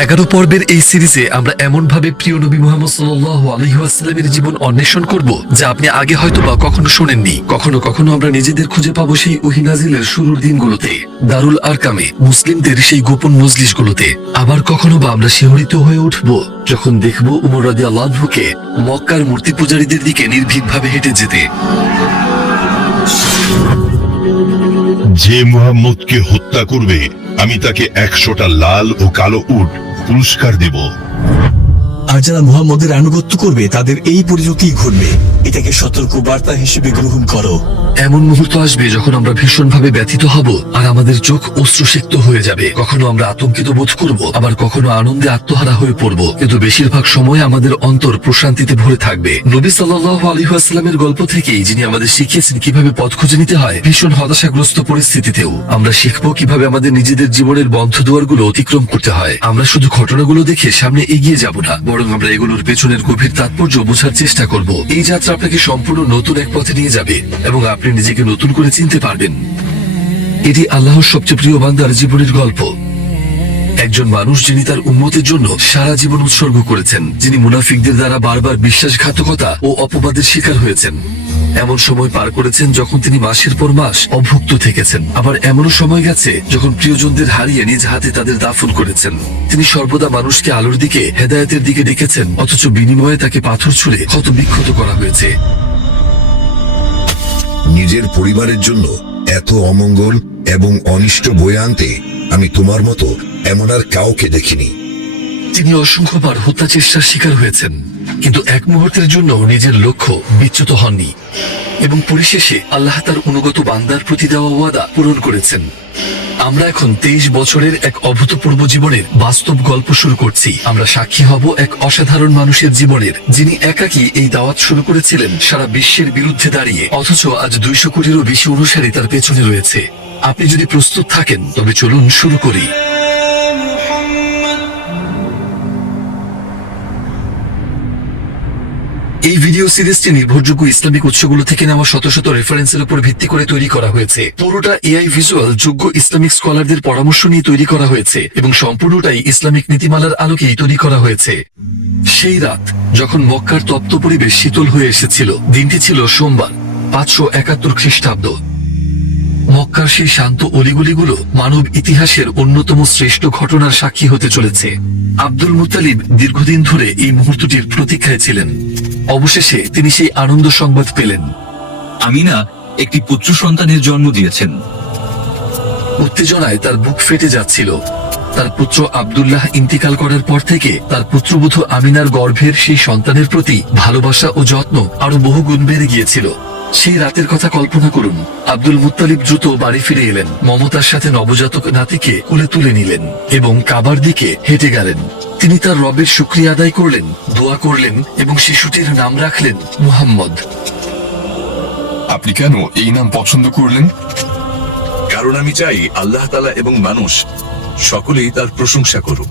11 পর্বের এই সিরিজে আমরা এমন ভাবে প্রিয় নবী মুহাম্মদ সাল্লাল্লাহু আলাইহি ওয়াসাল্লামের জীবন অন্বেষণ করব যা আপনি আগে হয়তো বা কখনো শুনেননি। কখনো কখনো আমরা নিজেদের খুঁজে পাবো সেই ওহী নাজিলের শুরুর দিনগুলোতে, দারুল আরকামে, মুসলিমদের সেই গোপন মজলিসগুলোতে। আবার কখনো বা আমরা শিহরিত হয়ে উঠব যখন দেখব উমর রাদিয়াল্লাহু আনহুকে মক্কার মূর্তি পূজারীদের দিকে নির্ভীকভাবে হেঁটে যেতে। যে মুহাম্মদকে হত্যা করবে আমি তাকে 100টা লাল ও কালো উট পুরস্কার দেব। আর যারা মুহাম্মদের আনুগত্য করবে তাদের এই পরিণতি ঘটবে। এটাকে সতর্ক বার্তা হিসেবে গ্রহণ করো। এমন মুহূর্ত আসবে যখন আমরা ভীষণভাবে ব্যথিত হব আর আমাদের চোখ অশ্রুসিক্ত হয়ে যাবে। কখনো আমরা আতঙ্কিত বোধ করব, আবার কখনো আনন্দে আত্মহারা হয়ে পড়ব, কিন্তু বেশিরভাগ সময় আমাদের অন্তর প্রশান্তিতে ভরে থাকবে। নবী সাল্লাল্লাহু আলাইহি ওয়াসাল্লামের গল্প থেকেই যিনি আমাদের শিখিয়েছেন কিভাবে পথ খুঁজে নিতে হয় ভীষণ হতাশাগ্রস্ত পরিস্থিতিতেও, আমরা শিখব কিভাবে আমাদের নিজেদের জীবনের বন্ধ দুয়ারগুলো অতিক্রম করতে হয়। আমরা শুধু ঘটনাগুলো দেখে সামনে এগিয়ে যাব না, বরং আমরা এগুলোর পেছনের গভীর তাৎপর্য বোঝার চেষ্টা করব। এই যাত্রা আপনাকে সম্পূর্ণ নতুন এক পথে নিয়ে যাবে এবং আপনি নিজেকে নতুন করে চিনতে পারবেন। এটি আল্লাহর সবচেয়ে প্রিয় বান্দার জীবনের গল্প। একজন মানুষ যিনি তার উম্মতের জন্য সারা জীবন উৎসর্গ করেছেন, যিনি মুনাফিকদের দ্বারা বারবার বিশ্বাসঘাতকতা ও অপবাদের শিকার হয়েছেন। এমন সময় পার করেছেন যখন তিনি মাসের পর মাস অভুক্ত থেকেছেন। আবার এমনও সময় গেছে যখন প্রিয়জনদের হারিয়ে নিজ হাতে তাদের দাফন করেছেন। তিনি সর্বদা মানুষকে আলোর দিকে, হেদায়েতের দিকে ডেকেছেন, অথচ বিনিময়ে তাকে পাথর ছুঁড়ে ক্ষত বিক্ষত করা হয়েছে। নিজের পরিবারের জন্য এত অমঙ্গল এবং অনিষ্ট বয়ে আনতে আমি তোমার মতো এমন আর কাউকে দেখিনি। তিনি অসংখ্যবার হত্যা চেষ্টার শিকার হয়েছেন, কিন্তু এক মুহূর্তের জন্য নিজের লক্ষ্য বিচ্যুত হননি এবং পরিশেষে আল্লাহ তার অনুগত বান্দার প্রতি দেওয়া ওয়াদা পূরণ করেছেন। আমরা এখন 23 বছরের এক অভূতপূর্ব জীবনের বাস্তব গল্প শুরু করছি। আমরা সাক্ষী হব এক অসাধারণ মানুষের জীবনের, যিনি একাকী এই দাওয়াত শুরু করেছিলেন সারা বিশ্বের বিরুদ্ধে দাঁড়িয়ে, অথচ আজ 200 কোটিরও বেশি অনুসারী তার পেছনে রয়েছে। আপনি যদি প্রস্তুত থাকেন তবে চলুন শুরু করি। এই ভিডিও সিরিজটি নির্ভরযোগ্য ইসলামিক উৎসগুলো থেকে নেওয়া শত শত রেফারেন্সের উপর ভিত্তি করে তৈরি করা হয়েছে। পুরোটা এআই ভিজুয়াল যোগ্য ইসলামিক স্কলারদের পরামর্শ নিয়ে তৈরি করা হয়েছে এবং সম্পূর্ণটাই ইসলামিক নীতিমালার আলোকেই তৈরি করা হয়েছে। সেই রাত যখন মক্কার তপ্ত পরিবেশ শীতল হয়ে এসেছিল, দিনটি ছিল সোমবার, 571 খ্রিস্টাব্দ। মক্কার সেই শান্ত অলিগলিগুলো মানব ইতিহাসের অন্যতম শ্রেষ্ঠ ঘটনার সাক্ষী হতে চলেছে। আব্দুল মুত্তালিব দীর্ঘদিন ধরে এই মুহূর্তটির প্রতীক্ষায় ছিলেন। অবশেষে তিনি সেই আনন্দ সংবাদ পেলেন। আমিনা একটি পুত্র সন্তানের জন্ম দিয়েছেন। উত্তেজনায় তার বুক ফেটে যাচ্ছিল। তার পুত্র আব্দুল্লাহ ইন্তিকাল করার পর থেকে তার পুত্রবধূ আমিনার গর্ভের সেই সন্তানের প্রতি ভালোবাসা ও যত্ন আরো বহুগুণ বেড়ে গিয়েছিল। সেই রাতের কথা কল্পনা করুন। আব্দুল মুত্তালিব দ্রুত বাড়ি ফিরে এলেন, মমতার সাথে নবজাতক নাতিকে কোলে তুলে নিলেন এবং কাবার দিকে হেঁটে গেলেন। তিনি তার রবের শুকরিয়া আদায় করলেন, দোয়া করলেন এবং শিশুটির নাম রাখলেন মুহাম্মদ। আপনি কেন এই নাম পছন্দ করলেন? কারণ আমি চাই আল্লাহ তাআলা এবং মানুষ সকলেই তার প্রশংসা করুক।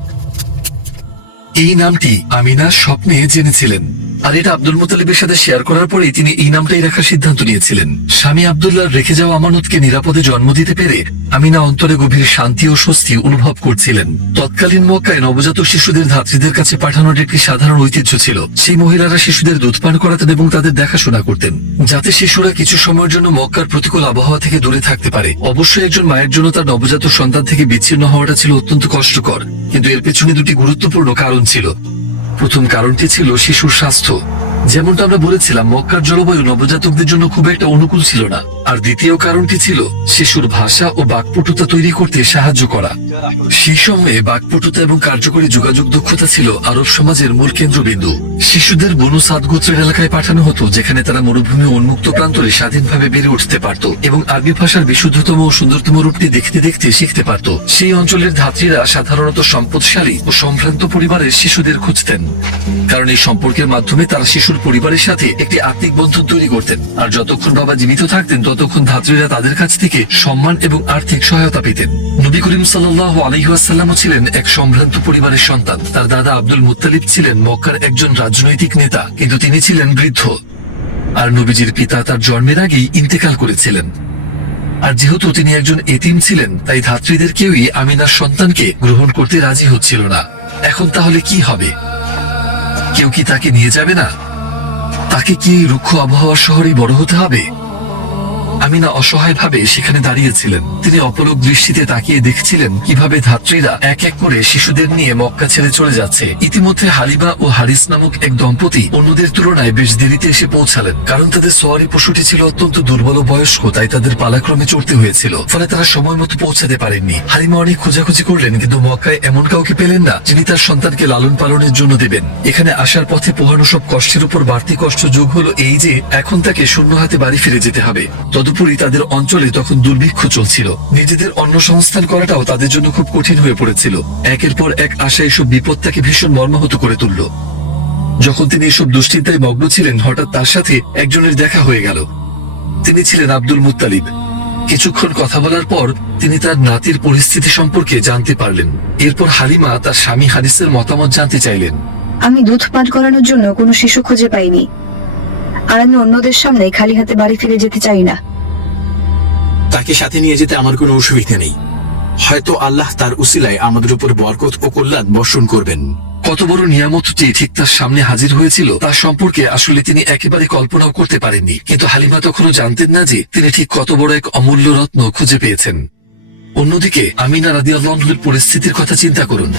এই নামটি আমিনা স্বপ্নে জেনেছিলেন, আর এটা আব্দুল মুত্তালিবের সাথে শেয়ার করার পরেই তিনি এই নামটাই রাখার সিদ্ধান্ত নিয়েছিলেন। স্বামী আব্দুল্লাহর রেখে যাওয়া আমানতকে নিরাপদে জন্ম দিতে পেরে আমিনা অন্তরে গভীর শান্তি ও স্বস্তি অনুভব করছিলেন। তৎকালীন মক্কায় নবজাতক শিশুদের ধাত্রীদের কাছে পাঠানোর একটি সাধারণ ঐতিহ্য ছিল। সেই মহিলারা শিশুদের দুধ পান করাতেন এবং তাদের দেখাশোনা করতেন, যাতে শিশুরা কিছু সময়ের জন্য মক্কার প্রতিকূল আবহাওয়া থেকে দূরে থাকতে পারে। অবশ্যই একজন মায়ের জন্য তার নবজাতক সন্তান থেকে বিচ্ছিন্ন হওয়াটা ছিল অত্যন্ত কষ্টকর, কিন্তু এর পেছনে দুটি গুরুত্বপূর্ণ কারণ ছিল। প্রথম কারণটি ছিল শিশুর স্বাস্থ্য। যেমনটা আমরা বলেছিলাম, মক্কার জলবায়ু নবজাতকদের জন্য খুব একটা অনুকূল ছিল না। আর দ্বিতীয় কারণটি ছিল শিশুর ভাষা ও বাকপটুতা তৈরি করতে সাহায্য করা। সেই সময়ে বাকপটুতা এবং কার্যকরী যোগাযোগ দক্ষতা ছিল আরব সমাজের মূল কেন্দ্রবিন্দু। শিশুদের বনু সাদ গোত্রের এলাকায় পাঠানো হতো, যেখানে তারা মরুভূমি উন্মুক্ত প্রান্তরে স্বাধীনভাবে বেড়ে উঠতে পারত এবং আরবি ভাষার বিশুদ্ধতম ও সুন্দরতম রূপটি দেখতে দেখতে শিখতে পারত। সেই অঞ্চলের ধাত্রীরা সাধারণত সম্পদশালী ও সম্ভ্রান্ত পরিবারের শিশুদের খুঁজতেন, কারণ এই সম্পর্কের মাধ্যমে তারা শিশুর পরিবারের সাথে একটি আত্মিক বন্ধন তৈরি করতেন। আর যতক্ষণ বাবা জীবিত থাকতেন ততক্ষণ ধাত্রীরা তাদের কাছ থেকে সম্মান এবং আর্থিক সহায়তা পেতেন। নবী করিম সাল্লাল্লাহু আলাইহি ওয়াসাল্লামও ছিলেন এক সম্ভ্রান্ত পরিবারের সন্তান। তার দাদা আব্দুল মুত্তালিব ছিলেন মক্কার একজন রাজনৈতিক নেতা, কিন্তু তিনি ছিলেন বৃদ্ধ। আর নবীজির পিতা তার জন্মের আগেই ইন্তেকাল করেছিলেন। আর যেহেতু তিনি একজন এতিম ছিলেন, তাই ধাত্রীদের কেউই আমিনার সন্তানকে গ্রহণ করতে রাজি হচ্ছিল না। এখন তাহলে কি হবে? কেউ কি তাকে নিয়ে যাবে না? তাকে কি এই রুক্ষ আবহাওয়ার শহরেই বড় হতে হবে? আমিনা অসহায়ভাবে সেখানে দাঁড়িয়েছিলেন। তিনি অপলক দৃষ্টিতে তাকিয়ে দেখছিলেন কিভাবে ধাত্রীরা এক এক করে শিশুদের নিয়ে মক্কা ছেড়ে চলে যাচ্ছে। ইতিমধ্যে হালিমা ও হারিস নামক এক দম্পতি অন্যদের তুলনায় বেশ দেরিতে এসে পৌঁছালেন, কারণ তাদের সওয়ারি পশুটি ছিল অত্যন্ত দুর্বল ও বয়স্ক, তাই তাদের পালাক্রমে চড়তে হয়েছিল, ফলে তারা সময় মতো পৌঁছাতে পারেননি। হালিমা অনেক খোঁজাখুঁজি করলেন, কিন্তু মক্কায় এমন কাউকে পেলেন না যিনি তার সন্তানকে লালন পালনের জন্য দেবেন। এখানে আসার পথে পোহানো সব কষ্টের উপর বাড়তি কষ্ট যোগ হলো এই যে এখন তাকে শূন্য হাতে বাড়ি ফিরে যেতে হবে। তদুপরি তাদের অঞ্চলে তখন দুর্ভিক্ষ চলছিল। নিজেদের অন্ন সংস্থান করাটাও তাদের জন্য খুব কঠিন হয়ে পড়েছিল। একের পর এক আসা এসব বিপদ তাকে ভীষণ মর্মাহত করে তুলল। যখন তিনি এসব দুশ্চিন্তায় মগ্ন ছিলেন, হঠাৎ তার সাথে একজনের দেখা হয়ে গেল। তিনি ছিলেন আব্দুল মুত্তালিব। কিছুক্ষণ কথা বলার পর তিনি তার নাতির পরিস্থিতি সম্পর্কে জানতে পারলেন। এরপর হালিমা তার স্বামী হারিসের মতামত জানতে চাইলেন। আমি দুধ পান করানোর জন্য কোনো শিশু খুঁজে পাইনি, আর আমি অন্যদের সামনে খালি হাতে বাড়ি ফিরে যেতে চাই না। তাকে সাথে নিয়ে যেতে আমার কোনো অসুবিধা নেই। হয়তো আল্লাহ তার উসিলায় আমাদের উপর বরকত ও কল্যাণ বর্ষণ করবেন। কত বড় নিয়ামতটি ঠিক তার সামনে হাজির হয়েছিল তার সম্পর্কে আসলে তিনি একেবারে কল্পনাও করতে পারেননি। কিন্তু হালিমা তখনও জানতেন না যে তিনি ঠিক কত বড় এক অমূল্য রত্ন খুঁজে পেয়েছেন। অন্যদিকে আমিনা রাদিয়াল্লাহু আনহার পরিস্থিতির কথা চিন্তা করুন।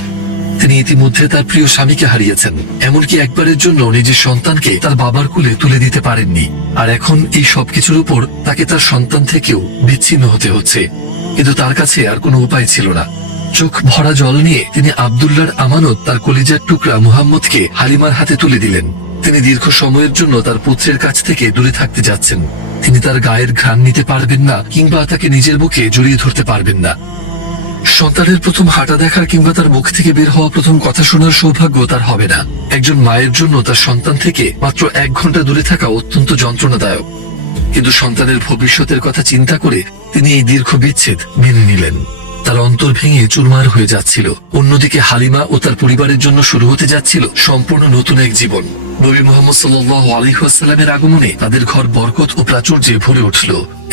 তিনি ইতিমধ্যে তার প্রিয় স্বামীকে হারিয়েছেন, এমনকি একবারের জন্য নিজের সন্তানকে তার বাবার কোলে তুলে দিতে পারেননি। আর এখন এই সবকিছুর উপর তাকে তার সন্তান থেকেও বিচ্ছিন্ন হতে হচ্ছে। কিন্তু তার কাছে আর কোনো উপায় ছিল না। চোখ ভরা জল নিয়ে তিনি আব্দুল্লাহর আমানত তার কলিজার টুকরা মুহাম্মদকে হালিমার হাতে তুলে দিলেন। তিনি দীর্ঘ সময়ের জন্য তার পুত্রের কাছ থেকে দূরে থাকতে যাচ্ছেন। তিনি তার গায়ের ঘ্রাণ নিতে পারবেন না, কিংবা তাকে নিজের বুকে জড়িয়ে ধরতে পারবেন না। সন্তানের প্রথম হাঁটা দেখার কিংবা তার মুখ থেকে বের হওয়া প্রথম কথা শোনার সৌভাগ্য তার হবে না। একজন মায়ের জন্য তার সন্তান থেকে মাত্র 1 ঘন্টা দূরে থাকা অত্যন্ত যন্ত্রণাদায়ক। কিন্তু সন্তানের ভবিষ্যতের কথা চিন্তা করে তিনি এই দীর্ঘ বিচ্ছেদ মেনে নিলেন। তার অন্তর ভেঙে চুরমার হয়ে যাচ্ছিল। অন্যদিকে হালিমা ও তার পরিবারের জন্য শুরু হতে যাচ্ছিল সম্পূর্ণ নতুন এক জীবন। নবী মুহাম্মদ সাল্লাল্লাহু আলাইহি ওয়াসাল্লামের আগমনে তাদের ঘর বরকত ও প্রাচুর্যে ভরে উঠল।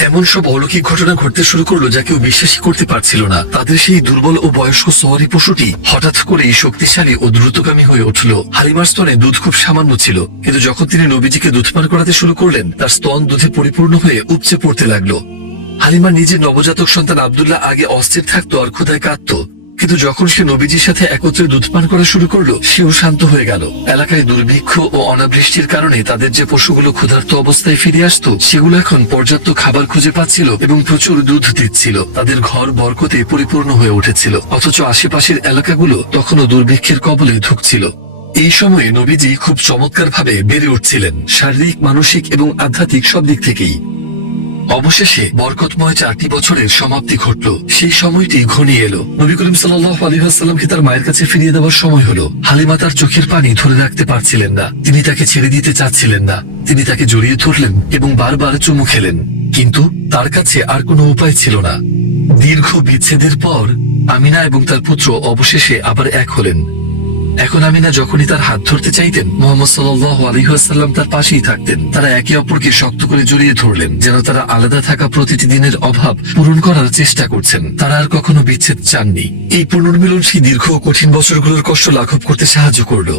এমন সব অলৌকিক ঘটনা ঘটতে শুরু করলো যা কেউ বিশ্বাসই করতে পারছিল না। তাদের সেই দুর্বল ও বয়স্ক সওয়ারি পশুটি হঠাৎ করেই শক্তিশালী ও দ্রুতগামী হয়ে উঠল। হালিমার স্তনে দুধ খুব সামান্য ছিল, কিন্তু যখন তিনি নবীজিকে দুধ পান করাতে শুরু করলেন, তার স্তন দুধে পরিপূর্ণ হয়ে উপচে পড়তে লাগলো। হালিমার নিজের নবজাতক সন্তান আব্দুল্লাহ আগে অস্থির থাকতো আর ক্ষুধায় কাঁদতো, কিন্তু যখন সে নবীজির সাথে একত্রে দুধ পান করা শুরু করলো, সেও শান্ত হয়ে গেল। এলাকায় দুর্ভিক্ষ ও অনাবৃষ্টির কারণে তাদের যে পশুগুলো ক্ষুধার্ত অবস্থায় ফিরে আসতো, সেগুলো এখন পর্যাপ্ত খাবার খুঁজে পাচ্ছিল এবং প্রচুর দুধ দিচ্ছিল। তাদের ঘর বরকতে পরিপূর্ণ হয়ে উঠেছিল, অথচ আশেপাশের এলাকাগুলো তখনও দুর্ভিক্ষের কবলে ধুঁকছিল। এই সময়ে নবীজি খুব চমৎকার ভাবে বেড়ে উঠছিলেন, শারীরিক, মানসিক এবং আধ্যাত্মিক সব দিক থেকেই। অবশেষে বরকতময় 4টি বছরের সমাপ্তি ঘটল। সেই সময়টি ঘনিয়ে এলো। নবী করিম সাল্লাল্লাহু আলাইহি ওয়াসাল্লামকে তার মায়ের কাছে ফিরিয়ে দেওয়ার সময় হলো। হালিমা তার চোখের পানি ধরে রাখতে পারছিলেন না। তিনি তাকে ছেড়ে দিতে চাচ্ছিলেন না। তিনি তাকে জড়িয়ে ধরলেন এবং বারবার চুমু খেলেন, কিন্তু তার কাছে আর কোনো উপায় ছিল না। দীর্ঘ বিচ্ছেদের পর আমিনা এবং তার পুত্র অবশেষে আবার এক হলেন। এখন আমিনা যখনই তার হাত ধরতে চাইতেন, মুহাম্মদ সাল্লাল্লাহু আলাইহি ওয়াসাল্লাম তার পাশেই থাকতেন। তারা একে অপরকে শক্ত করে জড়িয়ে ধরলেন, যেন তারা আলাদা থাকা প্রতিটি দিনের অভাব পূরণ করার চেষ্টা করছেন। তারা আর কখনো বিচ্ছেদ চাননি। এই পুনর্মিলন সেই দীর্ঘ ও কঠিন বছরগুলোর কষ্ট লাঘব করতে সাহায্য করল।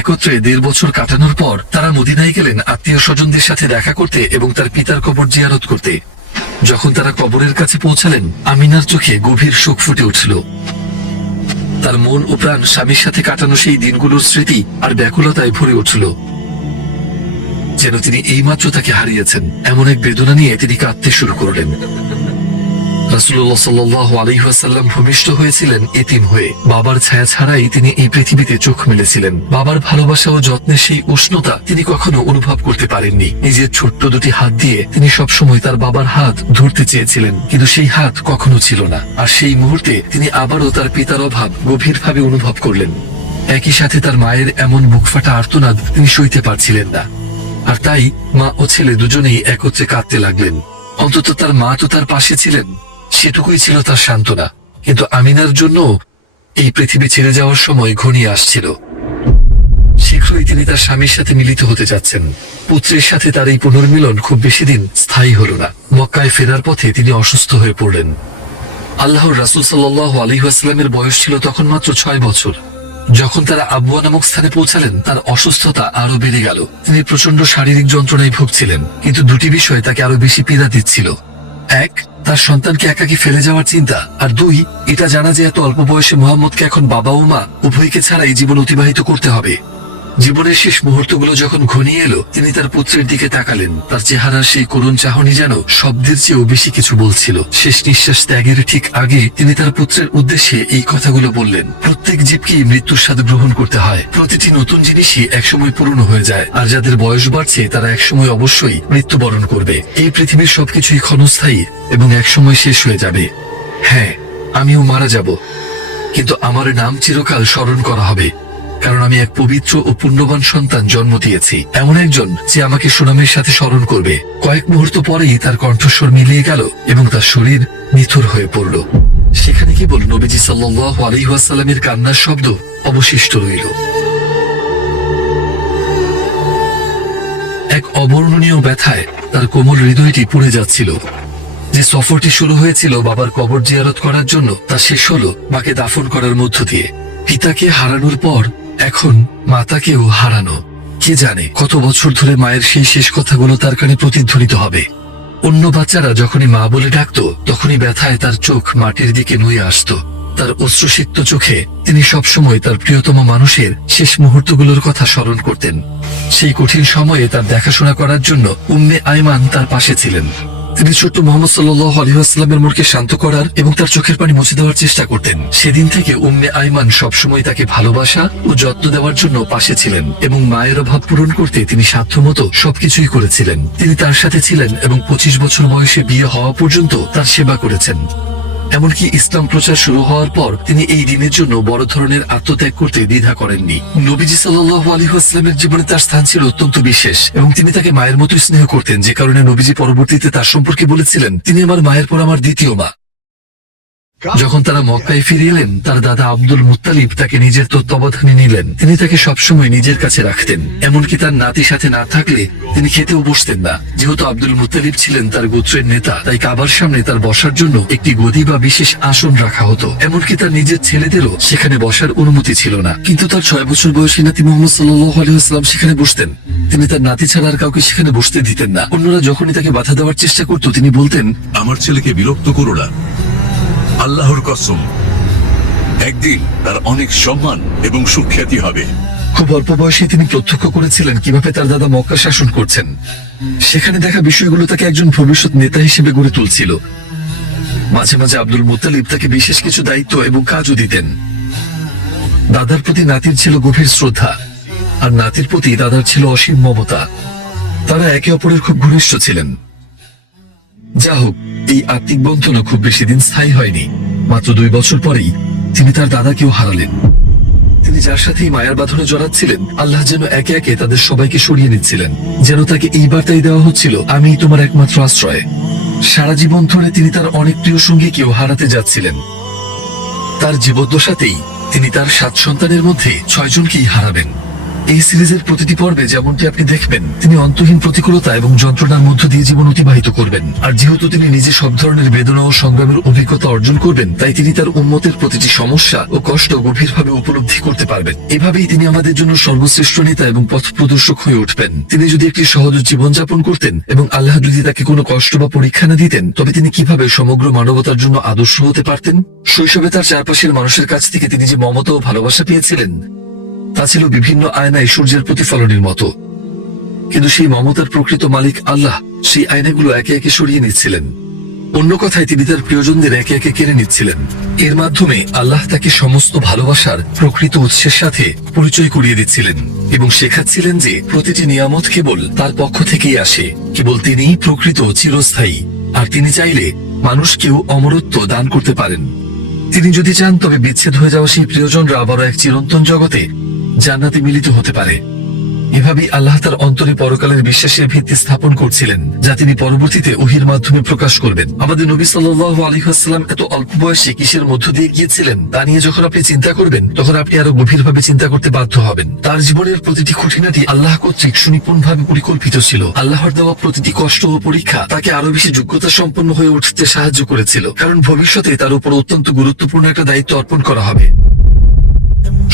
একত্রে 1.5 বছর কাটানোর পর তারা মদিনায় গেলেন আত্মীয় স্বজনদের সাথে দেখা করতে এবং তার পিতার কবর জিয়ারত করতে। যখন তারা কবরের কাছে পৌঁছালেন, আমিনার চোখে গভীর শোক ফুটে উঠল। তার মন ও প্রাণ স্বামীর সাথে কাটানো সেই দিনগুলোর স্মৃতি আর ব্যাকুলতায় ভরে উঠল, যেন তিনি এইমাত্র তাকে হারিয়েছেন। এমন এক বেদনা নিয়ে তিনি কাঁদতে শুরু করলেন। রাসূলুল্লাহ সাল্লাল্লাহু আলাইহি ওয়াসাল্লাম ভূমিষ্ঠ হয়েছিলেন এতিম হয়ে। বাবার ছায়া ছাড়াই তিনি এই পৃথিবীতে চোখ মেলেছিলেন। বাবার ভালোবাসা ও যত্নের সেই উষ্ণতা তিনি কখনো অনুভব করতে পারেননি। নিজের ছোট্ট দুটি হাত দিয়ে তিনি সবসময় তার বাবার হাত ধরতে চেয়েছিলেন, কিন্তু সেই হাত কখনো ছিল না। আর সেই মুহূর্তে তিনি আবারও তার পিতার অভাব গভীরভাবে অনুভব করলেন। একই সাথে তার মায়ের এমন বুকফাটা আর্তনাদ তিনি সইতে পারছিলেন না। আর তাই মা ও ছেলে দুজনেই একত্রে কাঁদতে লাগলেন। অন্তত তার মা তো তার পাশে ছিলেন, সেটুকুই ছিল তার সান্ত্বনা। কিন্তু আমিনার জন্য এই পৃথিবী ছেড়ে যাওয়ার সময় ঘনিয়ে আসছিল। শীঘ্রই তিনি তার স্বামীর সাথে মিলিত হতে যাচ্ছেন। পুত্রের সাথে তার এই পুনর্মিলন খুব বেশি দিন স্থায়ী হল না। মক্কায় ফেরার পথে তিনি অসুস্থ হয়ে পড়লেন। আল্লাহর রাসূল সাল্লাল্লাহু আলাইহি ওয়াসাল্লামের বয়স ছিল তখন মাত্র 6 বছর। যখন তারা আবওয়া নামক স্থানে পৌঁছালেন, তার অসুস্থতা আরো বেড়ে গেল। তিনি প্রচন্ড শারীরিক যন্ত্রণায় ভুগছিলেন, কিন্তু দুটি বিষয় তাকে আরো বেশি পীড়া দিচ্ছিল। এক, তার সন্তানকে একাকী ফেলে যাওয়ার চিন্তা, আর দুই, এটা জানা যে এত অল্প বয়সে মুহাম্মদকে এখন বাবা ও মা উভয়কে ছাড়াই জীবন অতিবাহিত করতে হবে। জীবনের শেষ মুহূর্তগুলো যখন ঘনিয়ে এলো, তিনি তার পুত্রের দিকে তাকালেন। তার চেহারার সেই করুণ চাহনি যেন শব্দের চেয়েও বেশি কিছু বলছিল। শেষ নিঃশ্বাস ত্যাগের ঠিক আগে তিনি তার পুত্রের উদ্দেশ্যে এই কথাগুলো বললেন, প্রত্যেক জীবকেই মৃত্যুর স্বাদ গ্রহণ করতে হয়। প্রতিটি নতুন জিনিসই একসময় পুরনো হয়ে যায়, আর যাদের বয়স বাড়ছে তারা একসময় অবশ্যই মৃত্যুবরণ করবে। এই পৃথিবীর সবকিছুই ক্ষণস্থায়ী এবং একসময় শেষ হয়ে যাবে। হ্যাঁ, আমিও মারা যাব, কিন্তু আমার নাম চিরকাল স্মরণ করা হবে, কারণ আমি এক পবিত্র ও পুণ্যবান সন্তান জন্ম দিয়েছি, এমন একজন যে আমাকে সুনামের সাথে স্মরণ করবে। কয়েক মুহূর্ত পরেই তার কণ্ঠস্বর মিলিয়ে গেল এবং তার শরীর নিথর হয়ে পড়ল। সেখানে কেবল নবীজি সাল্লাল্লাহু আলাইহি ওয়াসাল্লামের কান্নার শব্দ অবশিষ্ট রইল। এক অবর্ণনীয় ব্যথায় তার কোমল হৃদয়টি পুড়ে যাচ্ছিল। যে সফরটি শুরু হয়েছিল বাবার কবর জিয়ারত করার জন্য, তা শেষ হলো মাকে দাফন করার মধ্য দিয়ে। পিতাকে হারানোর পর এখন মাতাকেও হারানো। কে জানে কত বছর ধরে মায়ের সেই শেষ কথাগুলো তার কানে প্রতিধ্বনিত হবে। অন্য বাচ্চারা যখনই মা বলে ডাকতো, তখনই ব্যথায় তার চোখ মাটির দিকে নুয়ে আসতো। তার অশ্রুসিক্ত চোখে তিনি সবসময় তার প্রিয়তম মানুষের শেষ মুহূর্তগুলোর কথা স্মরণ করতেন। সেই কঠিন সময়ে তার দেখাশোনা করার জন্য উম্মে আইমান তার পাশে ছিলেন। তিনি ছোট্ট মুহাম্মদ সাল্লাল্লাহু আলাইহি ওয়াসাল্লামের মনকে শান্ত করার এবং তার চোখের পানি মুছে দেওয়ার চেষ্টা করতেন। সেদিন থেকে উম্মে আইমান সবসময় তাকে ভালোবাসা ও যত্ন দেওয়ার জন্য পাশে ছিলেন, এবং মায়ের অভাব পূরণ করতে তিনি সাধ্যমতো সবকিছুই করেছিলেন। তিনি তার সাথে ছিলেন এবং 25 বছর বয়সে বিয়ে হওয়া পর্যন্ত তার সেবা করেছেন। এমনকি ইসলাম প্রচার শুরু হওয়ার পর তিনি এই দিনের জন্য বড় ধরনের আত্মত্যাগ করতে দ্বিধা করেননি। নবীজি সাল্লাল্লাহু আলাইহি ওয়াসাল্লামের জীবনে তার স্থান ছিল অত্যন্ত বিশেষ, এবং তিনি তাকে মায়ের মতোই স্নেহ করতেন, যে কারণে নবীজি পরবর্তীতে তার সম্পর্কে বলেছিলেন, তিনি আমার মায়ের পর আমার দ্বিতীয় মা। যখন তারা মক্কায় ফিরে এলেন, তার দাদা আব্দুল মুত্তালিব তাকে নিজের তত্ত্বাবধানে নিলেন। তিনি তাকে সবসময় নিজের কাছে রাখতেন, এমনকি তার নাতি সাথে না থাকলে তিনি খেতেও বসতেন না। যেহেতু আব্দুল মুত্তালিব ছিলেন তার গোত্রের নেতা, তাই কাবার সামনে তার বসার জন্য একটি গদি বা বিশেষ আসন রাখা হতো। এমনকি তার নিজের ছেলেদেরও সেখানে বসার অনুমতি ছিল না। কিন্তু তার 6 বছর বয়সী নাতি মুহাম্মদ সাল্লাল্লাহু আলাইহি ওয়াসাল্লাম সেখানে বসতেন। তিনি তার নাতি ছাড়া আর কাউকে সেখানে বসতে দিতেন না। অন্যরা যখনই তাকে বাধা দেওয়ার চেষ্টা করত, তিনি বলতেন, আমার ছেলেকে বিরক্ত করো না, আল্লাহর কসম, একদিন তার অনেক সম্মান এবং সুখ্যাতি হবে। খুব অল্প বয়সে তিনি প্রত্যক্ষ করেছিলেন কিভাবে তার দাদা মক্কা শাসন করছেন। সেখানে দেখা বিষয়গুলো তাকে একজন ভবিষ্যৎ নেতা হিসেবে গড়ে তুলছিল। মাঝে মাঝে আব্দুল মুত্তালিব তাকে বিশেষ কিছু দায়িত্ব এবং কাজও দিতেন। দাদার প্রতি নাতির ছিল গভীর শ্রদ্ধা, আর নাতির প্রতি দাদার ছিল অসীম মমতা। তারা একে অপরের খুব ঘনিষ্ঠ ছিলেন। যা হোক, এই আত্মিক বন্ধনও খুব বেশি দিন স্থায়ী হয়নি। মাত্র 2 বছর পরেই তিনি তার দাদাকেও হারালেন। তিনি যার সাথেই মায়ার বাঁধনে জড়াচ্ছিলেন, আল্লাহ যেন একে একে তাদের সবাইকে সরিয়ে নিচ্ছিলেন, যেন তাকে এই বার্তাই দেওয়া হচ্ছিল, আমি তোমার একমাত্র আশ্রয়। সারা জীবন ধরে তিনি তার অনেক প্রিয় সঙ্গীকেও হারাতে যাচ্ছিলেন। তার জীবদ্দশাতেই তিনি তার 7 সন্তানের মধ্যে 6 জনকেই হারাবেন। এই সিরিজের প্রতিটি পর্বে যেমনটি আপনি দেখবেন, তিনি অন্তহীন প্রতিকূলতা এবং যন্ত্রণার মধ্য দিয়ে জীবন অতিবাহিত করবেন। আর যেহেতু তিনি নিজে সব ধরনের বেদনা ও সংগ্রামের অভিজ্ঞতা অর্জন করবেন, তাই তিনি তার উম্মতের প্রতিটি সমস্যা ও কষ্ট গভীরভাবে উপলব্ধি করতে পারবেন। এভাবেই তিনি আমাদের জন্য সর্বশ্রেষ্ঠ নেতা এবং পথ প্রদর্শক হয়ে উঠবেন। তিনি যদি একটি সহজ জীবনযাপন করতেন এবং আল্লাহ যদি তাকে কোনো কষ্ট বা পরীক্ষা না দিতেন, তবে তিনি কিভাবে সমগ্র মানবতার জন্য আদর্শ হতে পারতেন। শৈশবে তার চারপাশের মানুষের কাছ থেকে তিনি যে মমতা ও ভালোবাসা পেয়েছিলেন, তা ছিল বিভিন্ন আয়নায় সূর্যের প্রতিফলনের মতো। কিন্তু সেই মমতার প্রকৃত মালিক আল্লাহ সেই আয়নাগুলো একে একে সরিয়ে নিচ্ছিলেন। অন্য কথায়, তিনি তার প্রিয়জনদের একে একে কেড়ে নিচ্ছিলেন। এর মাধ্যমে আল্লাহ তাকে সমস্ত ভালোবাসার প্রকৃত উৎসের সাথে পরিচয় করিয়ে দিচ্ছিলেন এবং শেখাচ্ছিলেন যে প্রতিটি নিয়ামত কেবল তার পক্ষ থেকেই আসে। কেবল তিনিই প্রকৃত চিরস্থায়ী, আর তিনি চাইলে মানুষকেও অমরত্ব দান করতে পারেন। তিনি যদি চান, তবে বিচ্ছেদ হয়ে যাওয়া সেই প্রিয়জনরা আবারও এক চিরন্তন জগতে জান্নাতে মিলিত হতে পারে। এভাবেই আল্লাহ তার অন্তরে পরকালের বিশ্বাসের ভিত্তি স্থাপন করছিলেন, যা তিনি পরবর্তীতে ওহীর মাধ্যমে প্রকাশ করবেন। আমাদের নবী সাল্লাল্লাহু আলাইহি ওয়াসাল্লাম এত অল্প বয়সে কিসের মধ্য দিয়ে গিয়েছিলেন তা নিয়ে যখন আপনি চিন্তা করবেন, তখন আপনি আরো গভীরভাবে চিন্তা করতে বাধ্য হবেন। তার জীবনের প্রতিটি খুঁটিনাটি আল্লাহ কর্তৃক সুনিপুণভাবে পরিকল্পিত ছিল। আল্লাহর দেওয়া প্রতিটি কষ্ট ও পরীক্ষা তাকে আরো বেশি যোগ্যতা সম্পন্ন হয়ে উঠতে সাহায্য করেছিল, কারণ ভবিষ্যতে তার উপর অত্যন্ত গুরুত্বপূর্ণ একটা দায়িত্ব অর্পণ করা হবে।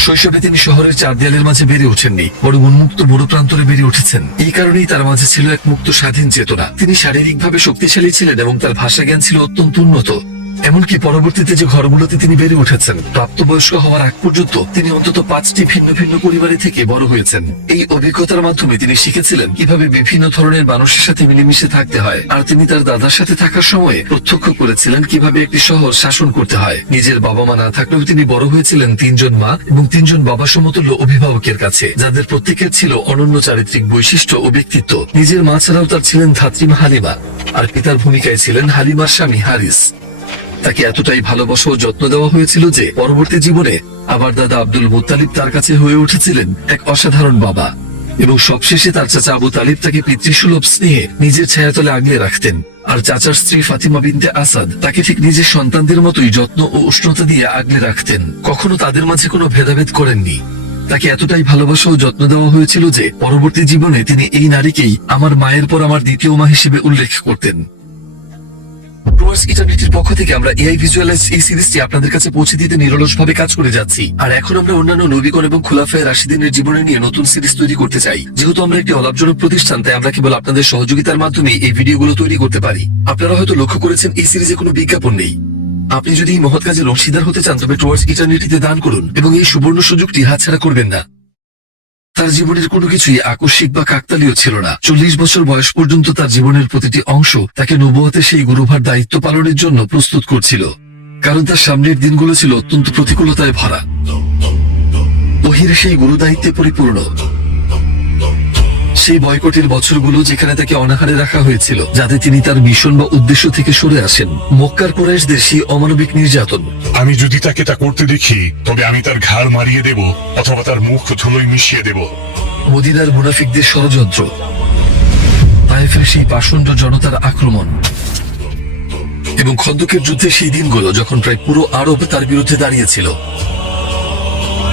শৈশবে তিনি শহরের চার দেয়ালের মাঝে বেড়ে ওঠেননি, বরং উন্মুক্ত বুড়ো প্রান্তরে বেড়ে উঠেছেন। এই কারণেই তার মাঝে ছিল এক মুক্ত স্বাধীন চেতনা। তিনি শারীরিকভাবে শক্তিশালী ছিলেন এবং তার ভাষা জ্ঞান ছিল অত্যন্ত উন্নত। এমনকি পরবর্তীতে যে ঘরগুলোতে তিনি বেড়ে উঠেছেন, প্রাপ্তবয়স্ক হওয়ার আগ পর্যন্ত তিনি অন্তত 5টি ভিন্ন ভিন্ন পরিবারে থেকে বড় হয়েছেন। এই অভিজ্ঞতার মাধ্যমে তিনি শিখেছিলেন কিভাবে বিভিন্ন ধরনের মানুষের সাথে মিলেমিশে থাকতে হয়। আর তিনি তার দাদার সাথে থাকার সময়ে প্রত্যক্ষ করেছিলেন কিভাবে একটি শহর শাসন করতে হয়। নিজের বাবা মা না থাকলেও তিনি বড় হয়েছিলেন 3 জন মা এবং 3 জন বাবা সমতুল্য অভিভাবকের কাছে, যাদের প্রত্যেকের ছিল অনন্য চারিত্রিক বৈশিষ্ট্য ও ব্যক্তিত্ব। নিজের মা ছাড়াও তার ছিলেন ধাত্রীমা হালিমা, আর পিতার ভূমিকায় ছিলেন হালিমার স্বামী হারিস। তাকে এতটাই ভালোবাসা ও যত্ন দেওয়া হয়েছিল যে পরবর্তী জীবনে আবার দাদা আব্দুল মুত্তালিব তার কাছে হয়ে উঠেছিলেন এক অসাধারণ বাবা, এবং সবশেষে তার চাচা আবু তালিব তাকে পিতৃসুলভ স্নেহে নিজের ছায়াতলে আগলে রাখতেন। আর চাচার স্ত্রী ফাতিমা বিনতে আসাদ তাকে ঠিক নিজের সন্তানদের মতোই যত্ন ও উষ্ণতা দিয়ে আগলে রাখতেন। কখনো তাদের মাঝে কোনো ভেদাভেদ করেননি। তাকে এতটাই ভালোবাসা ও যত্ন দেওয়া হয়েছিল যে পরবর্তী জীবনে তিনি এই নারীকেই আমার মায়ের পর আমার দ্বিতীয় মা হিসেবে উল্লেখ করতেন। টুয়ার্ডস ইটারনিটির পক্ষ থেকে আমরা এআই ভিজুয়ালাইজ এই সিরিজটি আপনাদের কাছে পৌঁছে দিতে নিরলসভাবে কাজ করে যাচ্ছি। আর এখন আমরা অন্যান্য নবীগণ এবং খুলাফায়ে রাশিদিনের জীবনে নিয়ে নতুন সিরিজ তৈরি করতে চাই। যেহেতু আমরা একটি অলাভজনক প্রতিষ্ঠান, তাই আমরা কেবল আপনাদের সহযোগিতার মাধ্যমে এই ভিডিওগুলো তৈরি করতে পারি। আপনারা হয়তো লক্ষ্য করেছেন এই সিরিজে কোনো বিজ্ঞাপন নেই। আপনি যদি এই মহৎ কাজের অংশীদার হতে চান, তবে টুয়ার্ডস ইটারনিটিতে দান করুন এবং এই সুবর্ণ সুযোগটি হাতছাড়া করবেন না। তার জীবনের কোনো কিছুই আকস্মিক বা কাকতালীয় ছিল না। 40 বছর বয়স পর্যন্ত তার জীবনের প্রতিটি অংশ তাকে নবুয়তের সেই গুরুভার দায়িত্ব পালনের জন্য প্রস্তুত করছিল, কারণ তার সামনের দিনগুলো ছিল অত্যন্ত প্রতিকূলতায় ভরা। ওহীর সেই গুরু দায়িত্বে পরিপূর্ণ। সেই বয়কটের বছরগুলো যেখানে তাকে অনাহারে রাখা হয়েছিল, যাতে তিনি তার মিশন বা উদ্দেশ্য থেকে সরে আসেন। মক্কার কুরাইশদের সেই অমানবিক নির্যাতন। আমি যদি তাকে তা করতে দেখি, তবে আমি তার ঘাড় মারিয়ে দেব অথবা তার মুখ ধুলোয় মিশিয়ে দেব। মদিনার মুনাফিকদের ষড়যন্ত্র, তায়েফের সেই পাষণ্ড জনতার আক্রমণ, এবং খন্দকের যুদ্ধে সেই দিনগুলো যখন প্রায় পুরো আরব তার বিরুদ্ধে দাঁড়িয়েছিল।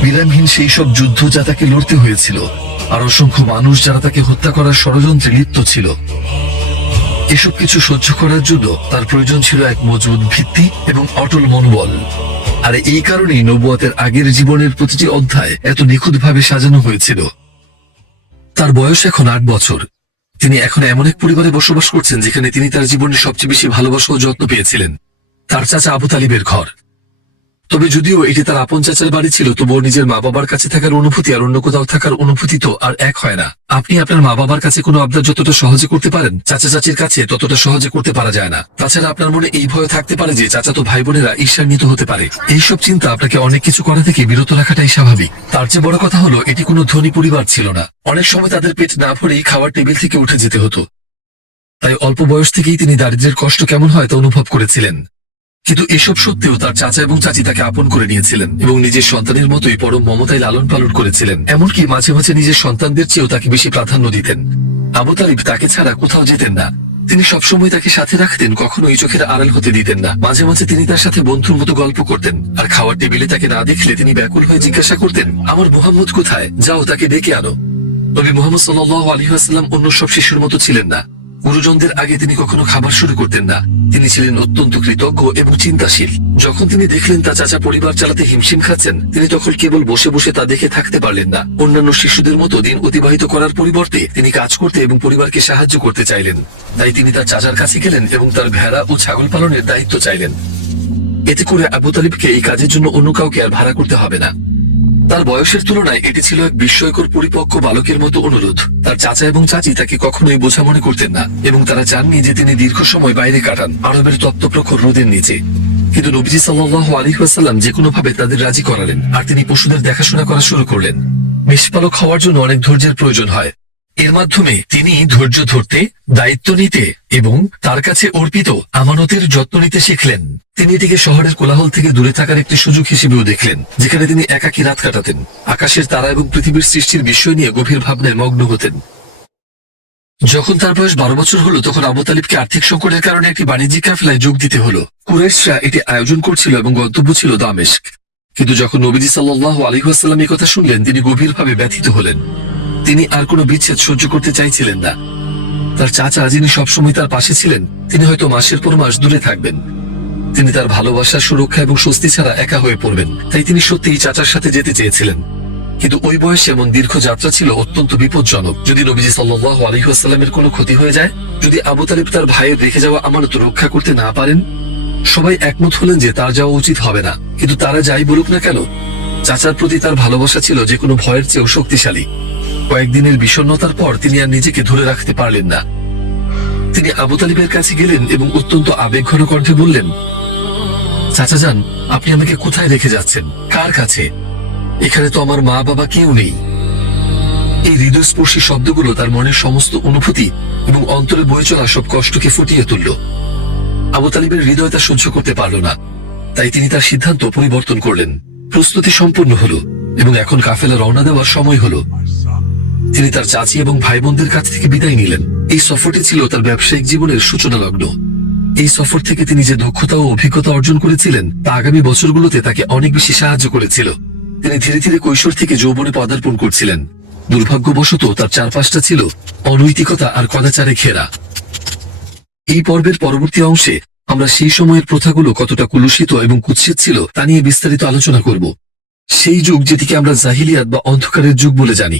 বিরামহীন সেই সব যুদ্ধ যা তাকে লড়তে হয়েছিল, আর অসংখ্য মানুষ যারা তাকে হত্যা করার ষড়যন্ত্রে লিপ্ত ছিল। এসব কিছু সহ্য করার জন্য তার প্রয়োজন ছিল এক মজবুত ভিত্তি এবং অটল মনোবল। আর এই কারণেই নবুয়তের আগের জীবনের প্রতিটি অধ্যায় এত নিখুঁতভাবে সাজানো হয়েছিল। তার বয়স এখন 8 বছর। তিনি এখন এমন এক পরিবারে বসবাস করছেন যেখানে তিনি তার জীবনের সবচেয়ে বেশি ভালোবাসা ও যত্ন পেয়েছিলেন, তার চাচা আবু তালিবের ঘর। তবে যদিও এটি তার আপন চাচার বাড়ি ছিল, তবুও নিজের মা বাবার কাছে থাকার অনুভূতি আর অন্য কোথাও থাকার অনুভূতি তো আর এক হয় না। আপনি আপনার মা বাবার কাছে কোনো আবদার যতটা সহজে করতে পারেন, চাচা চাচির কাছে ততটা সহজে করতে পারা যায় না। তাছাড়া আপনার মনে এই ভয় থাকতে পারে যে চাচাতো ভাই বোনেরা ঈর্ষান্বিত হতে পারে। এইসব চিন্তা আপনাকে অনেক কিছু করা থেকে বিরত রাখাটাই স্বাভাবিক। তার চেয়ে বড় কথা হলো, এটি কোনো ধনী পরিবার ছিল না। অনেক সময় তাদের পেট না ভরেই খাওয়ার টেবিল থেকে উঠে যেতে হতো। তাই অল্প বয়স থেকেই তিনি দারিদ্র্যের কষ্ট কেমন হয় তা অনুভব করেছিলেন। কিন্তু এসব সত্ত্বেও তার চাচা এবং চাচি তাকে আপন করে নিয়েছিলেন এবং নিজের সন্তানের মতোই পরম মমতায় লালন পালন করেছিলেন। এমনকি মাঝে মাঝে নিজের সন্তানদের চেয়েও তাকে বেশি প্রাধান্য দিতেন। আবু তালিব তাকে ছাড়া কোথাও যেতেন না। তিনি সবসময় তাকে সাথে রাখতেন, কখনোই চোখের আড়াল হতে দিতেন না। মাঝে মাঝে তিনি তার সাথে বন্ধুর মতো গল্প করতেন, আর খাওয়ার টেবিলে তাকে না দেখলে তিনি ব্যাকুল হয়ে জিজ্ঞাসা করতেন, আমার মুহাম্মদ কোথায়? যাও তাকে ডেকে আনো। নবী মুহাম্মদ সাল্লাল্লাহু আলাইহি ওয়াসাল্লাম অন্য সব শিশুর মতো ছিলেন না। গুরুজনদের আগে তিনি কখনো খাবার শুরু করতেন না। তিনি ছিলেন অত্যন্ত কৃতজ্ঞ এবং চিন্তাশীল। যখন তিনি দেখলেন তার চাচা পরিবার চালাতে হিমশিম খাচ্ছেন, তিনি তখন কেবল বসে বসে তা দেখে থাকতে পারলেন না। অন্যান্য শিশুদের মতো দিন অতিবাহিত করার পরিবর্তে তিনি কাজ করতে এবং পরিবারকে সাহায্য করতে চাইলেন। তাই তিনি তার চাচার কাছে গেলেন এবং তার ভেড়া ও ছাগল পালনের দায়িত্ব চাইলেন। এতে করে আবু তালিবকে এই কাজের জন্য অন্য কাউকে আর ভাড়া করতে হবে না। তার বয়সের তুলনায় এটি ছিল এক বিস্ময়কর পরিপক্ক বালকের মতো অনুরোধ। তার চাচা এবং চাচি তাকে কখনোই বোঝা মনে করতেন না এবং তারা চাননি যে তিনি দীর্ঘ সময় বাইরে কাটান, আরবের তপ্তপ্রখর রোদের নিচে। কিন্তু নবীজি সাল্লাল্লাহু আলাইহি ওয়াসাল্লাম যে কোনো ভাবে তাদের রাজি করালেন, আর তিনি পশুদের দেখাশোনা করা শুরু করলেন। মেষপালক হওয়ার জন্য অনেক ধৈর্যের প্রয়োজন হয়। এর মাধ্যমে তিনি ধৈর্য ধরতে, দায়িত্ব নিতে এবং তার কাছে অর্পিত আমানতের যত্ন নিতে শিখলেন। তিনি এটিকে শহরের কোলাহল থেকে দূরে থাকার একটি সুযোগ হিসেবেও দেখলেন, যেখানে তিনি একাকী রাত কাটাতেন, আকাশের তারা এবং পৃথিবীর সৃষ্টির বিষয় নিয়ে গভীর ভাবনায় মগ্ন হতেন। যখন তার বয়স 12 বছর হলো, তখন আবু তালিবকে আর্থিক সংকটের কারণে একটি বাণিজ্যিক কাফেলায় যোগ দিতে হলো। কুরাইশরা এটি আয়োজন করছিল এবং গন্তব্য ছিল দামেস্ক। কিন্তু যখন নবীজি সাল্লাল্লাহু আলাইহি ওয়াসাল্লাম এই কথা শুনলেন, তিনি গভীরভাবে ব্যথিত হলেন। তিনি আর কোনো বিচ্ছেদ সহ্য করতে চাইছিলেন না। তার চাচা, যিনি সবসময় তার পাশে ছিলেন, তিনি হয়তো মাসের পর মাস দূরে থাকবেন। তিনি তার ভালোবাসা, সুরক্ষা এবং স্বস্তি ছাড়া একা হয়ে পড়বেন। তাই তিনি সত্যিই চাচার সাথে যেতে চেয়েছিলেন। কিন্তু ওই বয়সে এমন দীর্ঘ যাত্রা ছিল অত্যন্ত বিপজ্জনক। যদি নবীজি সাল্লাল্লাহু আলাইহি ওয়াসাল্লামের কোনো ক্ষতি হয়ে যায়, যদি আবু তালিব তার ভাইয়ের রেখে যাওয়া আমানত রক্ষা করতে না পারেন। সবাই একমত হলেন যে তার যাওয়া উচিত হবে না। কিন্তু তারা যাই বলুক না কেন, চাচার প্রতি তার ভালোবাসা ছিল যে কোনো ভয়ের চেয়েও শক্তিশালী। কয়েকদিনের বিষণ্ণতার পর তিনি আর নিজেকে ধরে রাখতে পারলেন না। তিনি আবু তালিবের কাছে গেলেন এবং অত্যন্ত আবেগঘন কণ্ঠে বললেন, চাচা যান, আপনি আমাকে কোথায় রেখে যাচ্ছেন? কার কাছে? এখানে তো আমার মা বাবা কেউ নেই। এই হৃদয়স্পর্শী শব্দগুলো তার মনের সমস্ত অনুভূতি এবং অন্তরে বয়ে চলা সব কষ্টকে ফুটিয়ে তুলল। আবু তালিবের হৃদয় তা সহ্য করতে পারল না। তাই তিনি তার সিদ্ধান্ত পরিবর্তন করলেন। প্রস্তুতি সম্পূর্ণ হলো এবং এখন কাফেলা রওনা দেওয়ার সময় হলো। তিনি তার চাচি এবং ভাই বোনদের কাছ থেকে বিদায় নিলেন। এই সফরটি ছিল তার ব্যবসায়িক জীবনের সূচনা লগ্ন। এই সফর থেকে তিনি যে দক্ষতা ও অভিজ্ঞতা অর্জন করেছিলেন, তা আগামী বছরগুলোতে তাকে অনেক বেশি সাহায্য করেছিল। তিনি ধীরে ধীরে কৈশোর থেকে যৌবনে পদার্পণ করছিলেন। দুর্ভাগ্যবশত তার চারপাশটা ছিল অনৈতিকতা আর কদাচারে ঘেরা। এই পর্বের পরবর্তী অংশে আমরা সেই সময়ের প্রথাগুলো কতটা কলুষিত এবং কুৎসিত ছিল তা নিয়ে বিস্তারিত আলোচনা করব। সেই যুগ যেটিকে আমরা জাহিলিয়াত বা অন্ধকারের যুগ বলে জানি।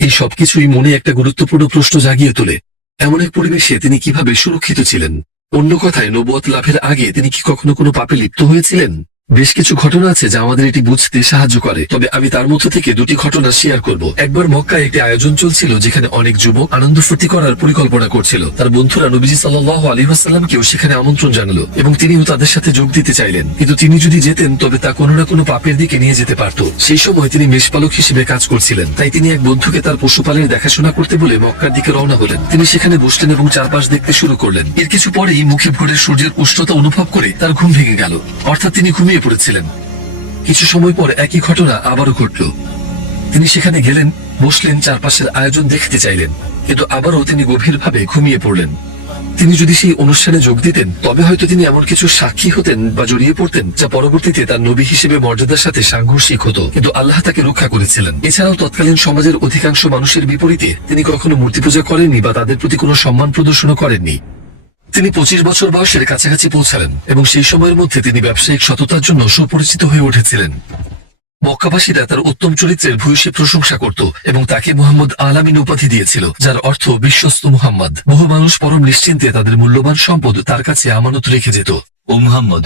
এই সবকিছুই মনে একটা গুরুত্বপূর্ণ প্রশ্ন জাগিয়ে তোলে। এমন এক পরিবেশে তিনি কিভাবে সুরক্ষিত ছিলেন? অন্য কথায়, নবুয়ত লাভের আগে তিনি কি কখনো কোনো পাপে লিপ্ত হয়েছিলেন? বেশ কিছু ঘটনা আছে যা আমাদের এটি বুঝতে সাহায্য করে, তবে আমি তার মধ্য থেকে দুটি ঘটনা শেয়ার করব। একবার মক্কায় একটি আয়োজন চলছিল, যেখানে অনেক যুবক আনন্দ ফুর্তি করার পরিকল্পনা করছিল। তার বন্ধুরা নবীজি সাল্লাল্লাহু আলাইহি ওয়াসাল্লামকেও সেখানে আমন্ত্রণ জানালো এবং তিনিও তাদের সাথে যোগ দিতে চাইলেন। কিন্তু তিনি যদি যেতেন, তবে তা কোনো না কোনো পাপের দিকে নিয়ে যেতে পারত। সেই সময় তিনি মেষপালক হিসেবে কাজ করছিলেন। তাই তিনি এক বন্ধুকে তার পশুপালের দেখাশোনা করতে বলে মক্কার দিকে রওনা হলেন। তিনি সেখানে বসলেন এবং চারপাশ দেখতে শুরু করলেন। এর কিছু পরেই মুখে ভোরের সূর্যের উষ্ণতা অনুভব করে তার ঘুম ভেঙে গেল, অর্থাৎ তিনি ঘুমিয়ে পড়েছিলেন। কিছু সময় পর একই ঘটনা আবারও ঘটল। তিনি সেখানে গেলেন, বসলেন, চারপাশের আয়োজন দেখতে চাইলেন, কিন্তু আবারও তিনি গভীরভাবে ঘুমিয়ে পড়লেন। তিনি যদি সেই অনুষ্ঠানে যোগ দিতেন, তবে হয়তো তিনি এমন কিছু সাক্ষী হতেন বা জড়িয়ে পড়তেন যা পরবর্তীতে তার নবী হিসেবে মর্যাদার সাথে সাংঘর্ষিক হতো। কিন্তু আল্লাহ তাকে রক্ষা করেছিলেন। এছাড়াও তৎকালীন সমাজের অধিকাংশ মানুষের বিপরীতে তিনি কখনো মূর্তি পূজা করেননি বা তাদের প্রতি কোনো সম্মান প্রদর্শনও করেননি। তিনি 25 বছর বয়সের কাছাকাছি পৌঁছালেন এবং সেই সময়ের মধ্যে তিনি ব্যবসায়িক সততার জন্য সুপরিচিত হয়ে উঠেছিলেন। মক্কাবাসীরা তার উত্তম চরিত্রের ভূয়সী প্রশংসা করত এবং তাকে মুহাম্মদ আলামিন উপাধি দিয়েছিল, যার অর্থ বিশ্বস্ত মুহাম্মদ। বহু মানুষ পরম নিশ্চিন্তে তাদের মূল্যবান সম্পদ তার কাছে আমানত রেখে যেত। ও মুহাম্মদ,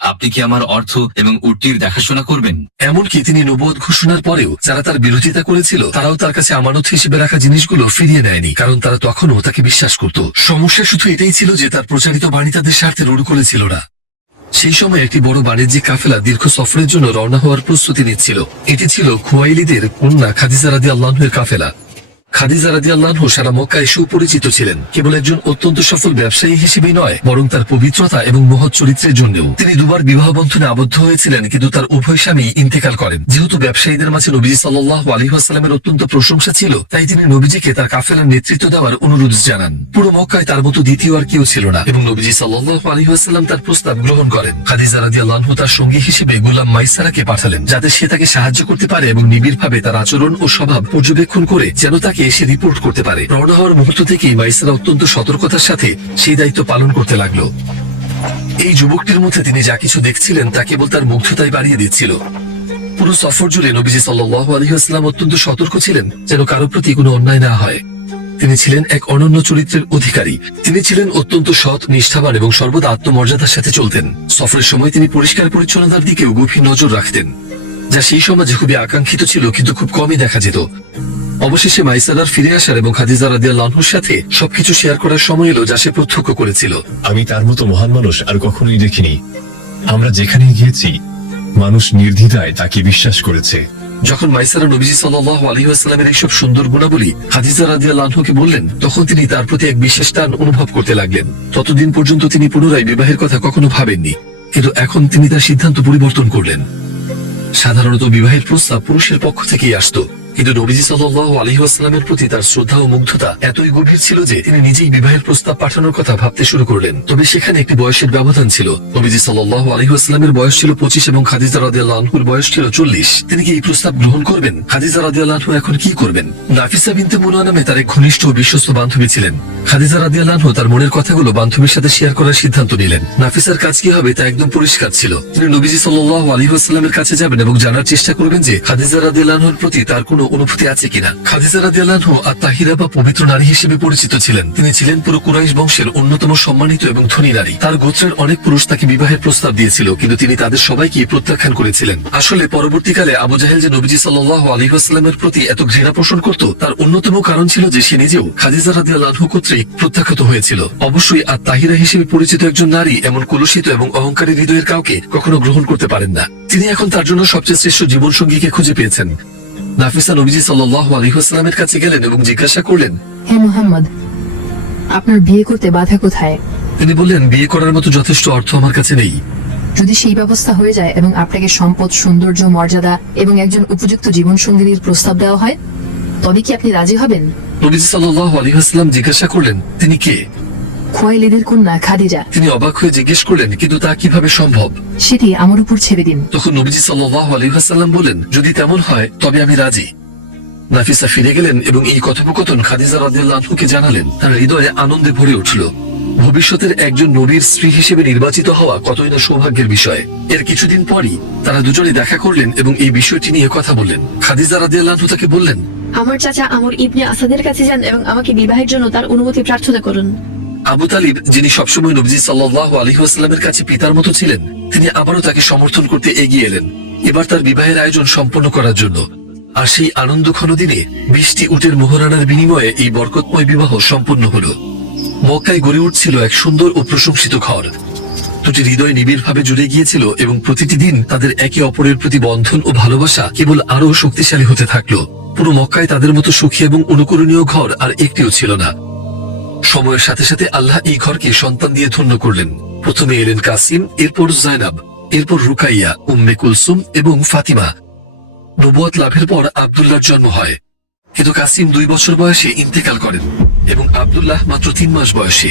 আপনি কি আমার অর্থ এবং উটটির দেখাশোনা করবেন? এমনকি তিনি নবুয়ত ঘোষণার পরেও যারা তার বিরোধিতা করেছিল, তারাও তার কাছে আমানত হিসেবে রাখা জিনিসগুলো ফিরিয়ে নেয়নি, কারণ তারা তখনও তাকে বিশ্বাস করত। সমস্যা শুধু এটাই ছিল যে তার প্রচারিত বাণী তাদের স্বার্থে রুড় করেছিল না। সেই সময় একটি বড় বাণিজ্যিক কাফেলা দীর্ঘ সফরের জন্য রওনা হওয়ার প্রস্তুতি নিচ্ছিল। এটি ছিল খুয়াইলিদের কন্যা খাদিজা রাদিয়াল্লাহু আনহার কাফেলা। খাদিজা রাদিয়াল্লাহু আনহা সারা মক্কায় সুপরিচিত ছিলেন, কেবল একজন অত্যন্ত সফল ব্যবসায়ী হিসেবেই নয়, বরং তার পবিত্রতা এবং মহৎ চরিত্রের জন্যও। তিনি দুবার বিবাহ বন্ধনে আবদ্ধ হয়েছিলেন, কিন্তু তার উভয় স্বামী ইন্তেকাল করেন। যেহেতু ব্যবসায়ীদের মাঝে নবীজি সাল্লাল্লাহু আলাইহি ওয়াসাল্লামের অত্যন্ত প্রশংসা ছিল, তাই তিনি নবীজিকে তার কাফেলার নেতৃত্ব দেওয়ার অনুরোধ জানান। পুরো মক্কায় তার মতো দ্বিতীয় আর কেউ ছিল না এবং নবীজি সাল্লাল্লাহু আলাইহি ওয়াসাল্লাম তার প্রস্তাব গ্রহণ করেন। খাদিজা রাদিয়াল্লাহু আনহা তার সঙ্গী হিসেবে গোলাম মাইসারাকে পাঠালেন, যাতে সে তাকে সাহায্য করতে পারে এবং নিবিড়ভাবে তার আচরণ ও স্বভাব পর্যবেক্ষণ করে যেন তাকে এসে রিপোর্ট করতে পারে। রওনা হওয়ার মুহূর্ত থেকেই মাইসারা অত্যন্ত সতর্কতার সাথে সেই দায়িত্ব পালন করতে লাগলো। এই যুবকটির মধ্যে তিনি যা কিছু দেখছিলেন তা কেবল তার মুগ্ধতাই বাড়িয়ে দিচ্ছিল। পুরো সফর জুড়ে নবীজি সাল্লাল্লাহু আলাইহি ওয়াসাল্লাম অত্যন্ত সতর্ক ছিলেন যেন কারো প্রতি কোনো অন্যায় না হয়। তিনি ছিলেন এক অনন্য চরিত্রের অধিকারী। তিনি ছিলেন অত্যন্ত সৎ, নিষ্ঠাবান এবং সর্বদা আত্মমর্যাদার সাথে চলতেন। সফরের সময় তিনি পরিষ্কার পরিচ্ছন্নতার দিকেও গভীর নজর রাখতেন, যা সেই সমাজে খুবই আকাঙ্ক্ষিত ছিল, কিন্তু খুব কমই দেখা যেত। অবশেষে মাইসারার ফিরে আসার এবং খাদিজা রাদিয়াল্লাহু আনহার সাথে সবকিছু শেয়ার করার সময় এলো, যা সে প্রত্যক্ষ করেছিল। আমি তার মতো মহান মানুষ আর কখনোই দেখিনি। আমরা যেখানে গিয়েছি, মানুষ নির্দ্বিধায় তাকে বিশ্বাস করেছে। যখন মাইসারা নবীজি সাল্লাল্লাহু আলাইহি ওয়াসাল্লামের এইসব সুন্দর গুণাবলী খাদিজা রাদিয়াল্লাহু আনহাকে বললেন, তখন তিনি তার প্রতি এক বিশেষ টান অনুভব করতে লাগলেন। ততদিন পর্যন্ত তিনি পুনরায় বিবাহের কথা কখনো ভাবেননি, কিন্তু এখন তিনি তার সিদ্ধান্ত পরিবর্তন করলেন। সাধারণত বিবাহের প্রস্তাব পুরুষের পক্ষ থেকেই আসতো, কিন্তু নবীজি সাল্লাল্লাহু আলাইহি ওয়াসাল্লামের প্রতি তার শ্রদ্ধা ও মুগ্ধতা এতই গভীর ছিল যে তিনি নিজেই বিবাহের প্রস্তাব পাঠানোর কথা ভাবতে শুরু করলেন। তবে সেখানে একটি বয়সের ব্যবধান ছিল। নবীজি সাল্লাল্লাহু আলাইহি ওয়াসাল্লামের বয়স ছিল 25 এবং খাদিজা রাদিয়াল্লাহু আনহুর বয়স ছিল 40। তিনি কি এই প্রস্তাব গ্রহণ করবেন? খাদিজা রাদিয়াল্লাহু আনহু এখন কি করবেন? নাফিসা বিনতে মুনা নামে তার এক ঘনিষ্ঠ ও বিশ্বস্ত বান্ধবী ছিলেন। খাদিজা রাদিয়াল্লাহু আনহু তার মনের কথাগুলো বান্ধবীর সাথে শেয়ার করার সিদ্ধান্ত নিলেন। নাফিসার কাজ কি হবে তা একদম পরিষ্কার ছিল। তিনি নবীজি সাল্লাল্লাহু আলাইহি ওয়াসাল্লামের কাছে যাবেন এবং জানার চেষ্টা করবেন যে খাদিজা রাদিয়াল্লাহু আনহুর প্রতি তার কোনো অনুভূতি আছে কিনা। খাদিজা রাদিয়াল্লাহু আনহা আত-তাহিরা বা পবিত্র নারী হিসেবে পরিচিত ছিলেন। তিনি ছিলেন পুরো কুরাইশ বংশের অন্যতম সম্মানিত এবং ধনী নারী। তার গোত্রের অনেক পুরুষ তাকে বিবাহের প্রস্তাব দিয়েছিল, কিন্তু তিনি তাদের সবাইকে প্রত্যাখ্যান করেছিলেন। আসলে পরবর্তীকালে আবু জাহেল যে নবীজি সাল্লাল্লাহু আলাইহি ওয়াসাল্লামের প্রতি এত ঘৃণা পোষণ করত, তার অন্যতম কারণ ছিল যে সে নিজেও খাদিজা রাদিয়াল্লাহু আনহা কর্তৃক প্রত্যাখ্যাত হয়েছিল। অবশ্যই আত-তাহিরা হিসেবে পরিচিত একজন নারী এমন কলুষিত এবং অহংকারী হৃদয়ের কাউকে কখনো গ্রহণ করতে পারেন না। তিনি এখন তার জন্য সবচেয়ে শ্রেষ্ঠ জীবনসঙ্গীকে খুঁজে পেয়েছেন। নাফিসা নবীজি সাল্লাল্লাহু আলাইহি ওয়াসাল্লামের কাছে গেলেন এবং জিজ্ঞাসা করলেন, হে মুহাম্মদ, আপনার বিয়ে করতে বাধা কোথায়? তিনি বললেন, বিয়ে করার মতো যথেষ্ট অর্থ আমার কাছে নেই। যদি সেই ব্যবস্থা হয়ে যায় এবং আপনাকে সম্পদ, সৌন্দর্য, মর্যাদা এবং একজন উপযুক্ত জীবনসঙ্গীর প্রস্তাব দেওয়া হয়, তবে কি আপনি রাজি হবেন? নবীজি সাল্লাল্লাহু আলাইহি ওয়াসাল্লাম জিজ্ঞাসা করলেন, তিনি কে? খুয়াইলিদের কন্যা খাদিজা। তিনি অবাক হয়ে জিজ্ঞেস করলেন, কিন্তু তা কিভাবে সম্ভব? সেটি আমার উপর ছেড়ে দিন। তখন নবীজি সাল্লাল্লাহু আলাইহি ওয়াসাল্লাম বলেন, যদি তেমন হয় তবে আমি রাজি। নাফিসা ফিরে গেলেন এবং এই কথোপকথন খাদিজা রাদিয়াল্লাহু আনহাকে জানালেন। তার হৃদয়ে আনন্দে ভরে উঠল। ভবিষ্যতের একজন নবীর স্ত্রী হিসেবে নির্বাচিত হওয়া কতই না সৌভাগ্যের বিষয়। এর কিছুদিন পরই তারা দুজনে দেখা করলেন এবং এই বিষয়টি নিয়ে কথা বললেন। খাদিজা রাদিয়াল্লাহু আনহা তাকে বললেন, আমার চাচা আমর ইবনে আসাদের কাছে যান এবং আমাকে বিবাহের জন্য তার অনুমতি প্রার্থনা করুন। আবু তালিব, যিনি সবসময় নবীজি সাল্লাল্লাহু আলাইহি ওয়াসাল্লামের কাছে পিতার মতো ছিলেন, তিনি আবারও তাকে সমর্থন করতে এগিয়ে এলেন, এবার তার বিবাহের আয়োজন সম্পন্ন করার জন্য। আর সেই আনন্দঘন দিনে 20টি উটের মোহরানার বিনিময়ে এই বরকতময় বিবাহ সম্পন্ন হলো। মক্কায় গড়ে উঠছিল এক সুন্দর ও প্রশংসিত ঘর। দুটি হৃদয় নিবিড়ভাবে জুড়ে গিয়েছিল এবং প্রতিটি দিন তাদের একে অপরের প্রতি বন্ধন ও ভালোবাসা কেবল আরো শক্তিশালী হতে থাকলো। পুরো মক্কায় তাদের মতো সুখী এবং অনুকরণীয় ঘর আর একটিও ছিল না। সময়ের সাথে সাথে আল্লাহ এই ঘরকে সন্তান দিয়ে ধন্য করলেন। প্রথমে এলেন কাসিম, এরপর জায়নাব, এরপর রুকাইয়া, উম্মে কুলসুম এবং ফাতিমা। নবুয়ত লাভের পর আব্দুল্লাহর জন্ম হয়, কিন্তু কাসিম 2 বছর বয়সে ইন্তেকাল করেন এবং আব্দুল্লাহ মাত্র 3 মাস বয়সে।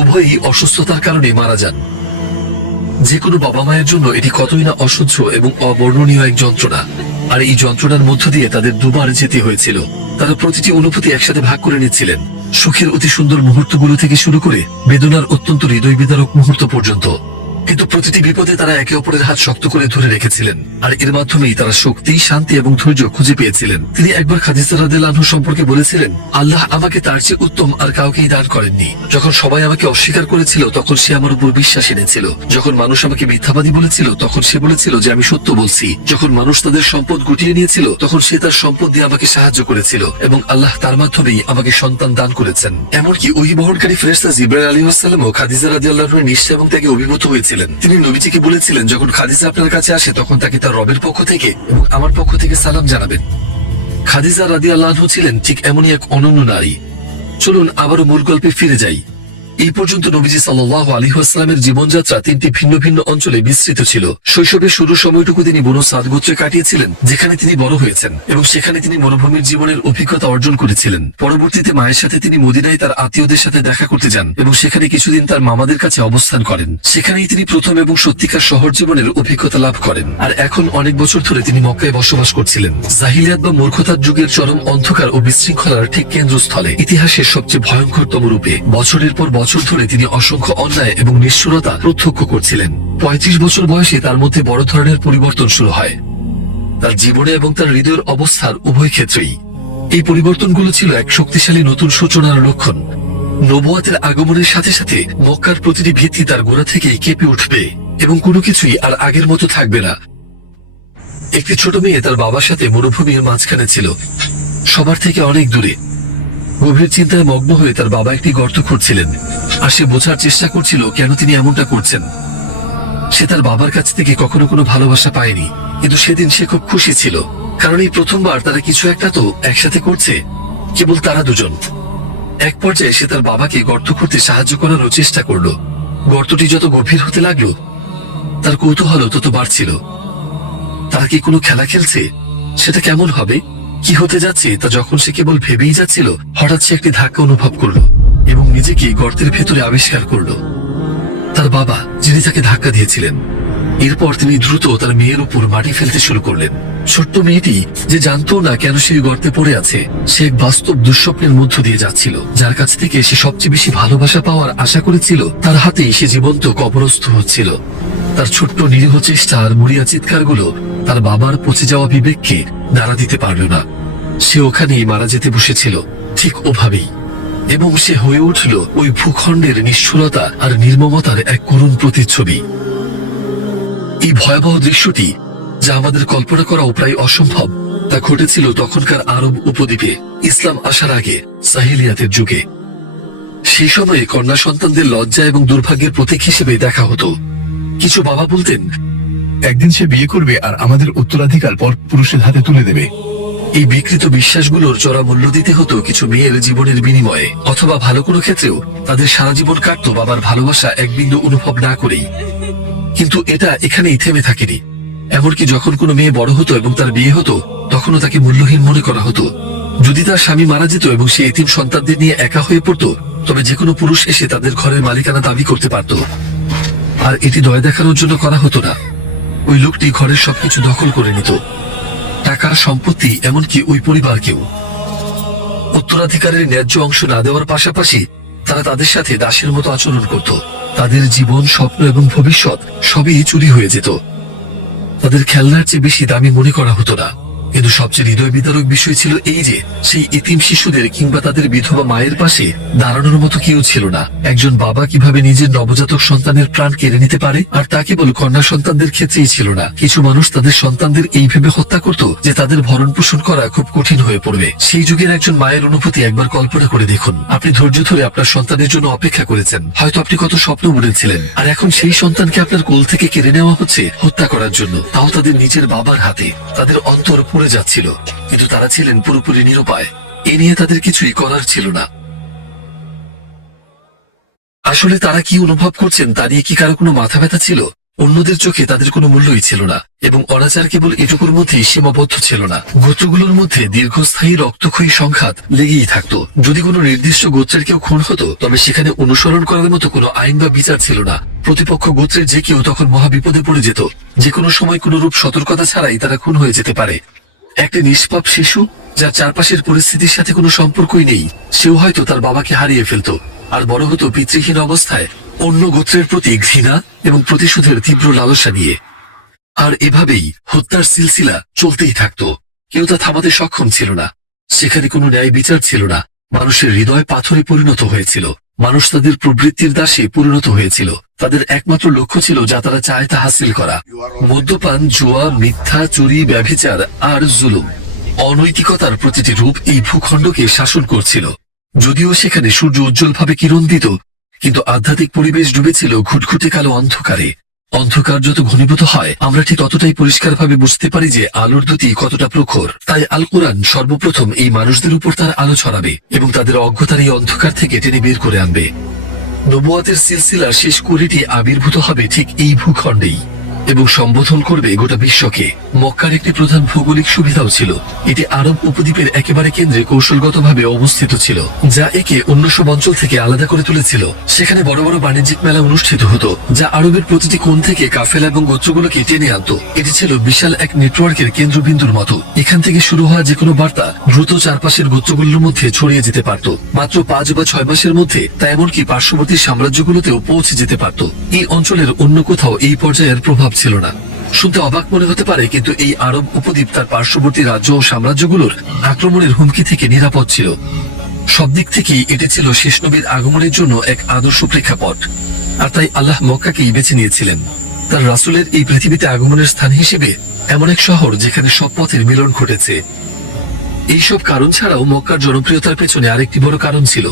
উভয়ই অসুস্থতার কারণে মারা যান। যে কোনো বাবা মায়ের জন্য এটি কতই না অসহ্য এবং অবর্ণনীয় এক যন্ত্রণা। আর এই যন্ত্রণার মধ্য দিয়ে তাদের দুবার যেতে হয়েছিল। তারা প্রতিটি অনুভূতি একসাথে ভাগ করে নিচ্ছিলেন, সুখের অতি সুন্দর মুহূর্তগুলো থেকে শুরু করে বেদনার অত্যন্ত হৃদয় বিদারক মুহূর্ত পর্যন্ত। কিন্তু প্রতিটি বিপদে তারা একে অপরের হাত শক্ত করে ধরে রেখেছিলেন, আর এর মাধ্যমেই তারা শক্তি, শান্তি এবং ধৈর্য খুঁজে পেয়েছিলেন। তিনি একবার খাদিজা রাদিয়াল্লাহু আনহা সম্পর্কে বলেছিলেন, আল্লাহ আমাকে তার চেয়ে উত্তম আর কাউকেই দান করেননি। যখন সবাই আমাকে অস্বীকার করেছিল তখন সে আমার উপর বিশ্বাস এনেছিল। যখন মানুষ আমাকে মিথ্যাবাদী বলেছিল তখন সে বলেছিল যে আমি সত্য বলছি। যখন মানুষ তাদের সম্পদ গুটিয়ে নিয়েছিল তখন সে তার সম্পদ দিয়ে আমাকে সাহায্য করেছিল এবং আল্লাহ তার মাধ্যমেই আমাকে সন্তান দান করেছেন। এমনকি ওহী বহনকারী ফেরেশতা জিবরাইল আলাইহিস সালামও খাদিজা রাদিয়াল্লাহু আনহার নিষ্ঠা এবং ত্যাগে অভিভূত হয়েছিলেন। তিনি নবীজিকে বলেছিলেন, যখন খাদিজা আপনার কাছে আসে তখন তাকে তার রবের পক্ষ থেকে এবং আমার পক্ষ থেকে সালাম জানাবেন। খাদিজা রাদিয়াল্লাহু আনহা ছিলেন ঠিক এমনই এক অনন্য নারী। চলুন আবারও মূল গল্পে ফিরে যাই। এই পর্যন্ত নবীজি সাল্লাল্লাহু আলাইহি ওয়াসাল্লামের জীবনযাত্রা 3টি ভিন্ন ভিন্ন অঞ্চলে বিস্তৃত ছিল। শৈশবের শুরু সময়টুকু তিনি বনু সাদ গোত্রে কাটিয়েছিলেন, যেখানে তিনি বড় হয়েছেন এবং সেখানে তিনি মরুভূমির জীবনের অভিজ্ঞতা অর্জন করেছিলেন। পরবর্তীতে মায়ের সাথে তিনি মদিনায় তার আত্মীয়দের সাথে দেখা করতে যান এবং সেখানে কিছুদিন তার মামাদের কাছে অবস্থান করেন। সেখানেই তিনি প্রথম এবং সত্যিকার শহর জীবনের অভিজ্ঞতা লাভ করেন। আর এখন অনেক বছর ধরে তিনি মক্কায় বসবাস করছিলেন, জাহিলিয়াত বা মূর্খতার যুগের চরম অন্ধকার ও বিশৃঙ্খলার ঠিক কেন্দ্রস্থলে, ইতিহাসের সবচেয়ে ভয়ঙ্করতম রূপে। বছরের পর বছর ধরে তিনি অসংখ্য অন্যায় এবং নিষ্ঠুরতা প্রত্যক্ষ করছিলেন। 35 বছর বয়সে তার মধ্যে বড় ধরনের পরিবর্তন শুরু হয়, তার জীবনে এবং তার হৃদয়ের অবস্থার উভয় ক্ষেত্রেই। এই পরিবর্তনগুলো ছিল এক শক্তিশালী নতুন সূচনার লক্ষণ। নবুয়তের আগমনের সাথে সাথে মক্কার প্রতিটি ভিত্তি তার গোড়া থেকেই কেঁপে উঠবে এবং কোনো কিছুই আর আগের মতো থাকবে না। একটি ছোট মেয়ে তার বাবার সাথে মরুভূমির মাঝখানে ছিল, সবার থেকে অনেক দূরে। গভীর চিন্তায় মগ্ন হয়ে তার বাবা একটি গর্ত খুঁড়ছিলেন, আর সে বোঝার চেষ্টা করছিল কেন তিনি এমনটা করছেন। সে তার বাবার কাছ থেকে কখনো কোনো ভালোবাসা পায়নি, কিন্তু সেদিন সে খুব খুশি ছিল। কারণ এই প্রথমবার তারা কিছু একটা তো একসাথে করছে, কেবল তারা দুজন। এক পর্যায়ে সে তার বাবাকে গর্ত করতে সাহায্য করারও চেষ্টা করলো। গর্তটি যত গভীর হতে লাগলো, তার কৌতূহল তত বাড়ছিল। তারা কি কোনো খেলা খেলছে? সেটা কেমন হবে, কি হতে যাচ্ছে তা যখন সে কেবল ভেবেই যাচ্ছিল, হঠাৎ সে একটি ধাক্কা অনুভব করলো এবং নিজেকে গর্তের ভেতরে আবিষ্কার করলো। তার বাবা, যিনি তাকে ধাক্কা দিয়েছিলেন। এরপর তিনি দ্রুত তার মেয়ের উপর মাটি ফেলতে শুরু করলেন। ছোট্ট মেয়েটি, যে জানতো না কেন সেই গর্তে পড়ে আছে, সে এক বাস্তব দুঃস্বপ্নের মধ্য দিয়ে যাচ্ছিল। যার কাছ থেকে সে সবচেয়ে বেশি ভালোবাসা পাওয়ার আশা করেছিল, তার হাতেই সে জীবন্ত কবরস্থ হচ্ছিল। তার ছোট্ট নিরীহ চেষ্টা আর মরিয়া চিৎকারগুলো তার বাবার পচে যাওয়া বিবেককে নাড়া দিতে পারল না। সে ওখানেই মারা যেতে বসেছিল, ঠিক ওভাবেই। এবং সে হয়ে উঠল ওই ভূখণ্ডের নিষ্ঠুরতা আর নির্মমতার এক করুণ প্রতিচ্ছবি। এই ভয়াবহ দৃশ্যটি, যা আমাদের কল্পনা করাও প্রায় অসম্ভব, তা ঘটেছিল তখনকার আরব উপদ্বীপে ইসলাম আসার আগে, সাহিলিয়াতের যুগে। সেই সময়ে কন্যা সন্তানদের লজ্জা এবং দুর্ভাগ্যের প্রতীক হিসেবে দেখা হতো। কিছু বাবা বলতেন, একদিন সে বিয়ে করবে আর আমাদের উত্তরাধিকার পর পুরুষের হাতে তুলে দেবে। এই বিকৃত বিশ্বাসগুলোর চড়া মূল্য দিতে হতো কিছু মেয়ের জীবনের বিনিময়ে, অথবা ভালো কোনো ক্ষেত্রেও তাদের সারা জীবন কাটতো বাবার ভালোবাসা এক বিন্দু অনুভব না করেই। কিন্তু এটা এখানেই থেমে থাকেনি। এমনকি যখন কোনো মেয়ে বড় হতো এবং তার বিয়ে হতো, তখনও তাকে মূল্যহীন মনে করা হতো। যদি তার স্বামী মারা যেত এবং সে এতিম সন্তানদের নিয়ে একা হয়ে পড়তো, তবে যে কোনো পুরুষ এসে তাদের ঘরের মালিকানা দাবি করতে পারত। আর এটি দয়া দেখানোর জন্য করা হতো না। ওই লোকটি ঘরের সবকিছু দখল করে নিত, টাকা, সম্পত্তি, এমনকি ওই পরিবারকেও। উত্তরাধিকারের ন্যায্য অংশ না দেওয়ার পাশাপাশি তারা তাদের সাথে দাসের মতো আচরণ করত। তাদের জীবন, স্বপ্ন এবং ভবিষ্যৎ সবই চুরি হয়ে যেত। তাদের খেলনার চেয়ে বেশি দামি মনে করা হতো না। কিন্তু সবচেয়ে হৃদয় বিদারক বিষয় ছিল এই যে, সেই এতিম শিশুদের কিংবা তাদের বিধবা মায়ের পাশে দাঁড়ানোর মতো কেউ ছিল না। একজন বাবা কিভাবে নিজের নবজাতক সন্তানের প্রাণ কেড়ে নিতে পারে, আর তা কেবল কন্যা সন্তানদের ক্ষেত্রেই ছিল না। কিছু মানুষ তাদের সন্তানদের এই ভেবে হত্যা করত যে তাদের ভরণ পোষণ করা খুব কঠিন হয়ে পড়বে। সেই যুগের একজন মায়ের অনুভূতি একবার কল্পনা করে দেখুন। আপনি ধৈর্য ধরে আপনার সন্তানের জন্য অপেক্ষা করেছেন, হয়তো আপনি কত স্বপ্ন বুনেছিলেন, আর এখন সেই সন্তানকে আপনার কোল থেকে কেড়ে নেওয়া হচ্ছে হত্যা করার জন্য, তাও তাদের নিজের বাবার হাতে। তাদের অন্তর পুড়ে যাচ্ছিল, কিন্তু তারা ছিলেন পুরোপুরি নিরুপায়। এ নিয়ে তাদের কিছুই করার ছিল না। আসলে তারা কি অনুভব করছেন তা নিয়ে কি কারো কোনো মাথা ব্যথা ছিল? অন্যদের চোখে তাদের কোনো মূল্যই ছিল না, এবং অনাচার কেবল এটুকুর মধ্যেই সীমাবদ্ধ ছিল না। গোত্রগুলোর মধ্যে দীর্ঘস্থায়ী রক্তক্ষয়ী সংঘাত লেগেই থাকতো। যদি কোনো নির্দিষ্ট গোত্রের কেউ খুন হতো, তবে সেখানে অনুসরণ করার মতো কোনো আইন বা বিচার ছিল না। প্রতিপক্ষ গোত্রের যে কেউ তখন মহাবিপদে পড়ে যেত। যে কোনো সময় কোনো রূপ সতর্কতা ছাড়াই তারা খুন হয়ে যেতে পারে। একটা নিষ্পাপ শিশু, যার চারপাশের পরিস্থিতির সাথে কোনো সম্পর্কই নেই, সেও হয়তো তার বাবাকে হারিয়ে ফেলত, আর বড় হতো পিতৃহীন অবস্থায়, অন্য গোত্রের প্রতি ঘৃণা এবং প্রতিশোধের তীব্র লালসা নিয়ে। আর এভাবেই হত্যার সিলসিলা চলতেই থাকতো। কেউ তা থামাতে সক্ষম ছিল না। সেখানে কোনো ন্যায় বিচার ছিল না। মানুষের হৃদয় পাথরে পরিণত হয়েছিল। মানুষ তাদের প্রবৃত্তির দাসে পরিণত হয়েছিল। তাদের একমাত্র লক্ষ্য ছিল যা তারা চায় তা হাসিল করা: মদ্যপান, জুয়া, মিথ্যা, চুরি, ব্যভিচার আর জুলুম। অনৈতিকতার প্রতিটি রূপ এই ভূখণ্ডকে শাসন করছিল। যদিও সেখানে সূর্য উজ্জ্বলভাবে কিরণ দিত, কিন্তু আধ্যাত্মিক পরিবেশ ডুবেছিল ঘুটঘুটে কালো অন্ধকারে। অন্ধকার যত ঘনীভূত হয়, আমরা ঠিক ততটাই পরিষ্কারভাবে বুঝতে পারি যে আলোর দ্যুতি কতটা প্রখর। তাই আল কোরআন সর্বপ্রথম এই মানুষদের উপর তার আলো ছড়াবে এবং তাদের অজ্ঞতার এই অন্ধকার থেকে টেনে বের করে আনবে। নবুয়াতের সিলসিলার শেষ কুড়িটি আবির্ভূত হবে ঠিক এই ভূখণ্ডেই এবং সম্বোধন করবে গোটা বিশ্বকে। মক্কার একটি প্রধান ভৌগোলিক সুবিধাও ছিল, এটি আরব উপদ্বীপের একেবারে কেন্দ্রে কৌশলগতভাবে অবস্থিত ছিল, যা একে অন্য সব অঞ্চল থেকে আলাদা করে তুলেছিল। সেখানে বড় বড় বাণিজ্যিক মেলা অনুষ্ঠিত হতো, যা আরবের প্রতিটি কোণ থেকে কাফেলা এবং গোত্রগুলোকে টেনে আনত। এটি ছিল বিশাল এক নেটওয়ার্কের কেন্দ্রবিন্দুর মতো। এখান থেকে শুরু হওয়া যে কোনো বার্তা দ্রুত চারপাশের গোত্রগুলোর মধ্যে ছড়িয়ে যেতে পারত। মাত্র 5 বা 6 মাসের মধ্যে তা এমনকি পার্শ্ববর্তী সাম্রাজ্যগুলোতেও পৌঁছে যেতে পারত। এই অঞ্চলের অন্য কোথাও এই পর্যায়ের প্রভাব ছিল না। শুনতে অবাক মনে হতে পারে, কিন্তু এই আরব উপদ্বীপ তার পার্শ্ববর্তী রাজ্য ও সাম্রাজ্যগুলোর আক্রমণের হুমকি থেকে নিরাপদ ছিল। সব দিক থেকেই এটি ছিল শেষ নবীর আগমনের জন্য এক আদর্শ প্রেক্ষাপট। আর তাই আল্লাহ মক্কাকেই বেছে নিয়েছিলেন তার রাসূলের এই পৃথিবীতে আগমনের স্থান হিসেবে, এমন এক শহর যেখানে সব পথের মিলন ঘটেছে। এইসব কারণ ছাড়াও মক্কার জনপ্রিয়তার পেছনে আরেকটি বড় কারণ ছিল।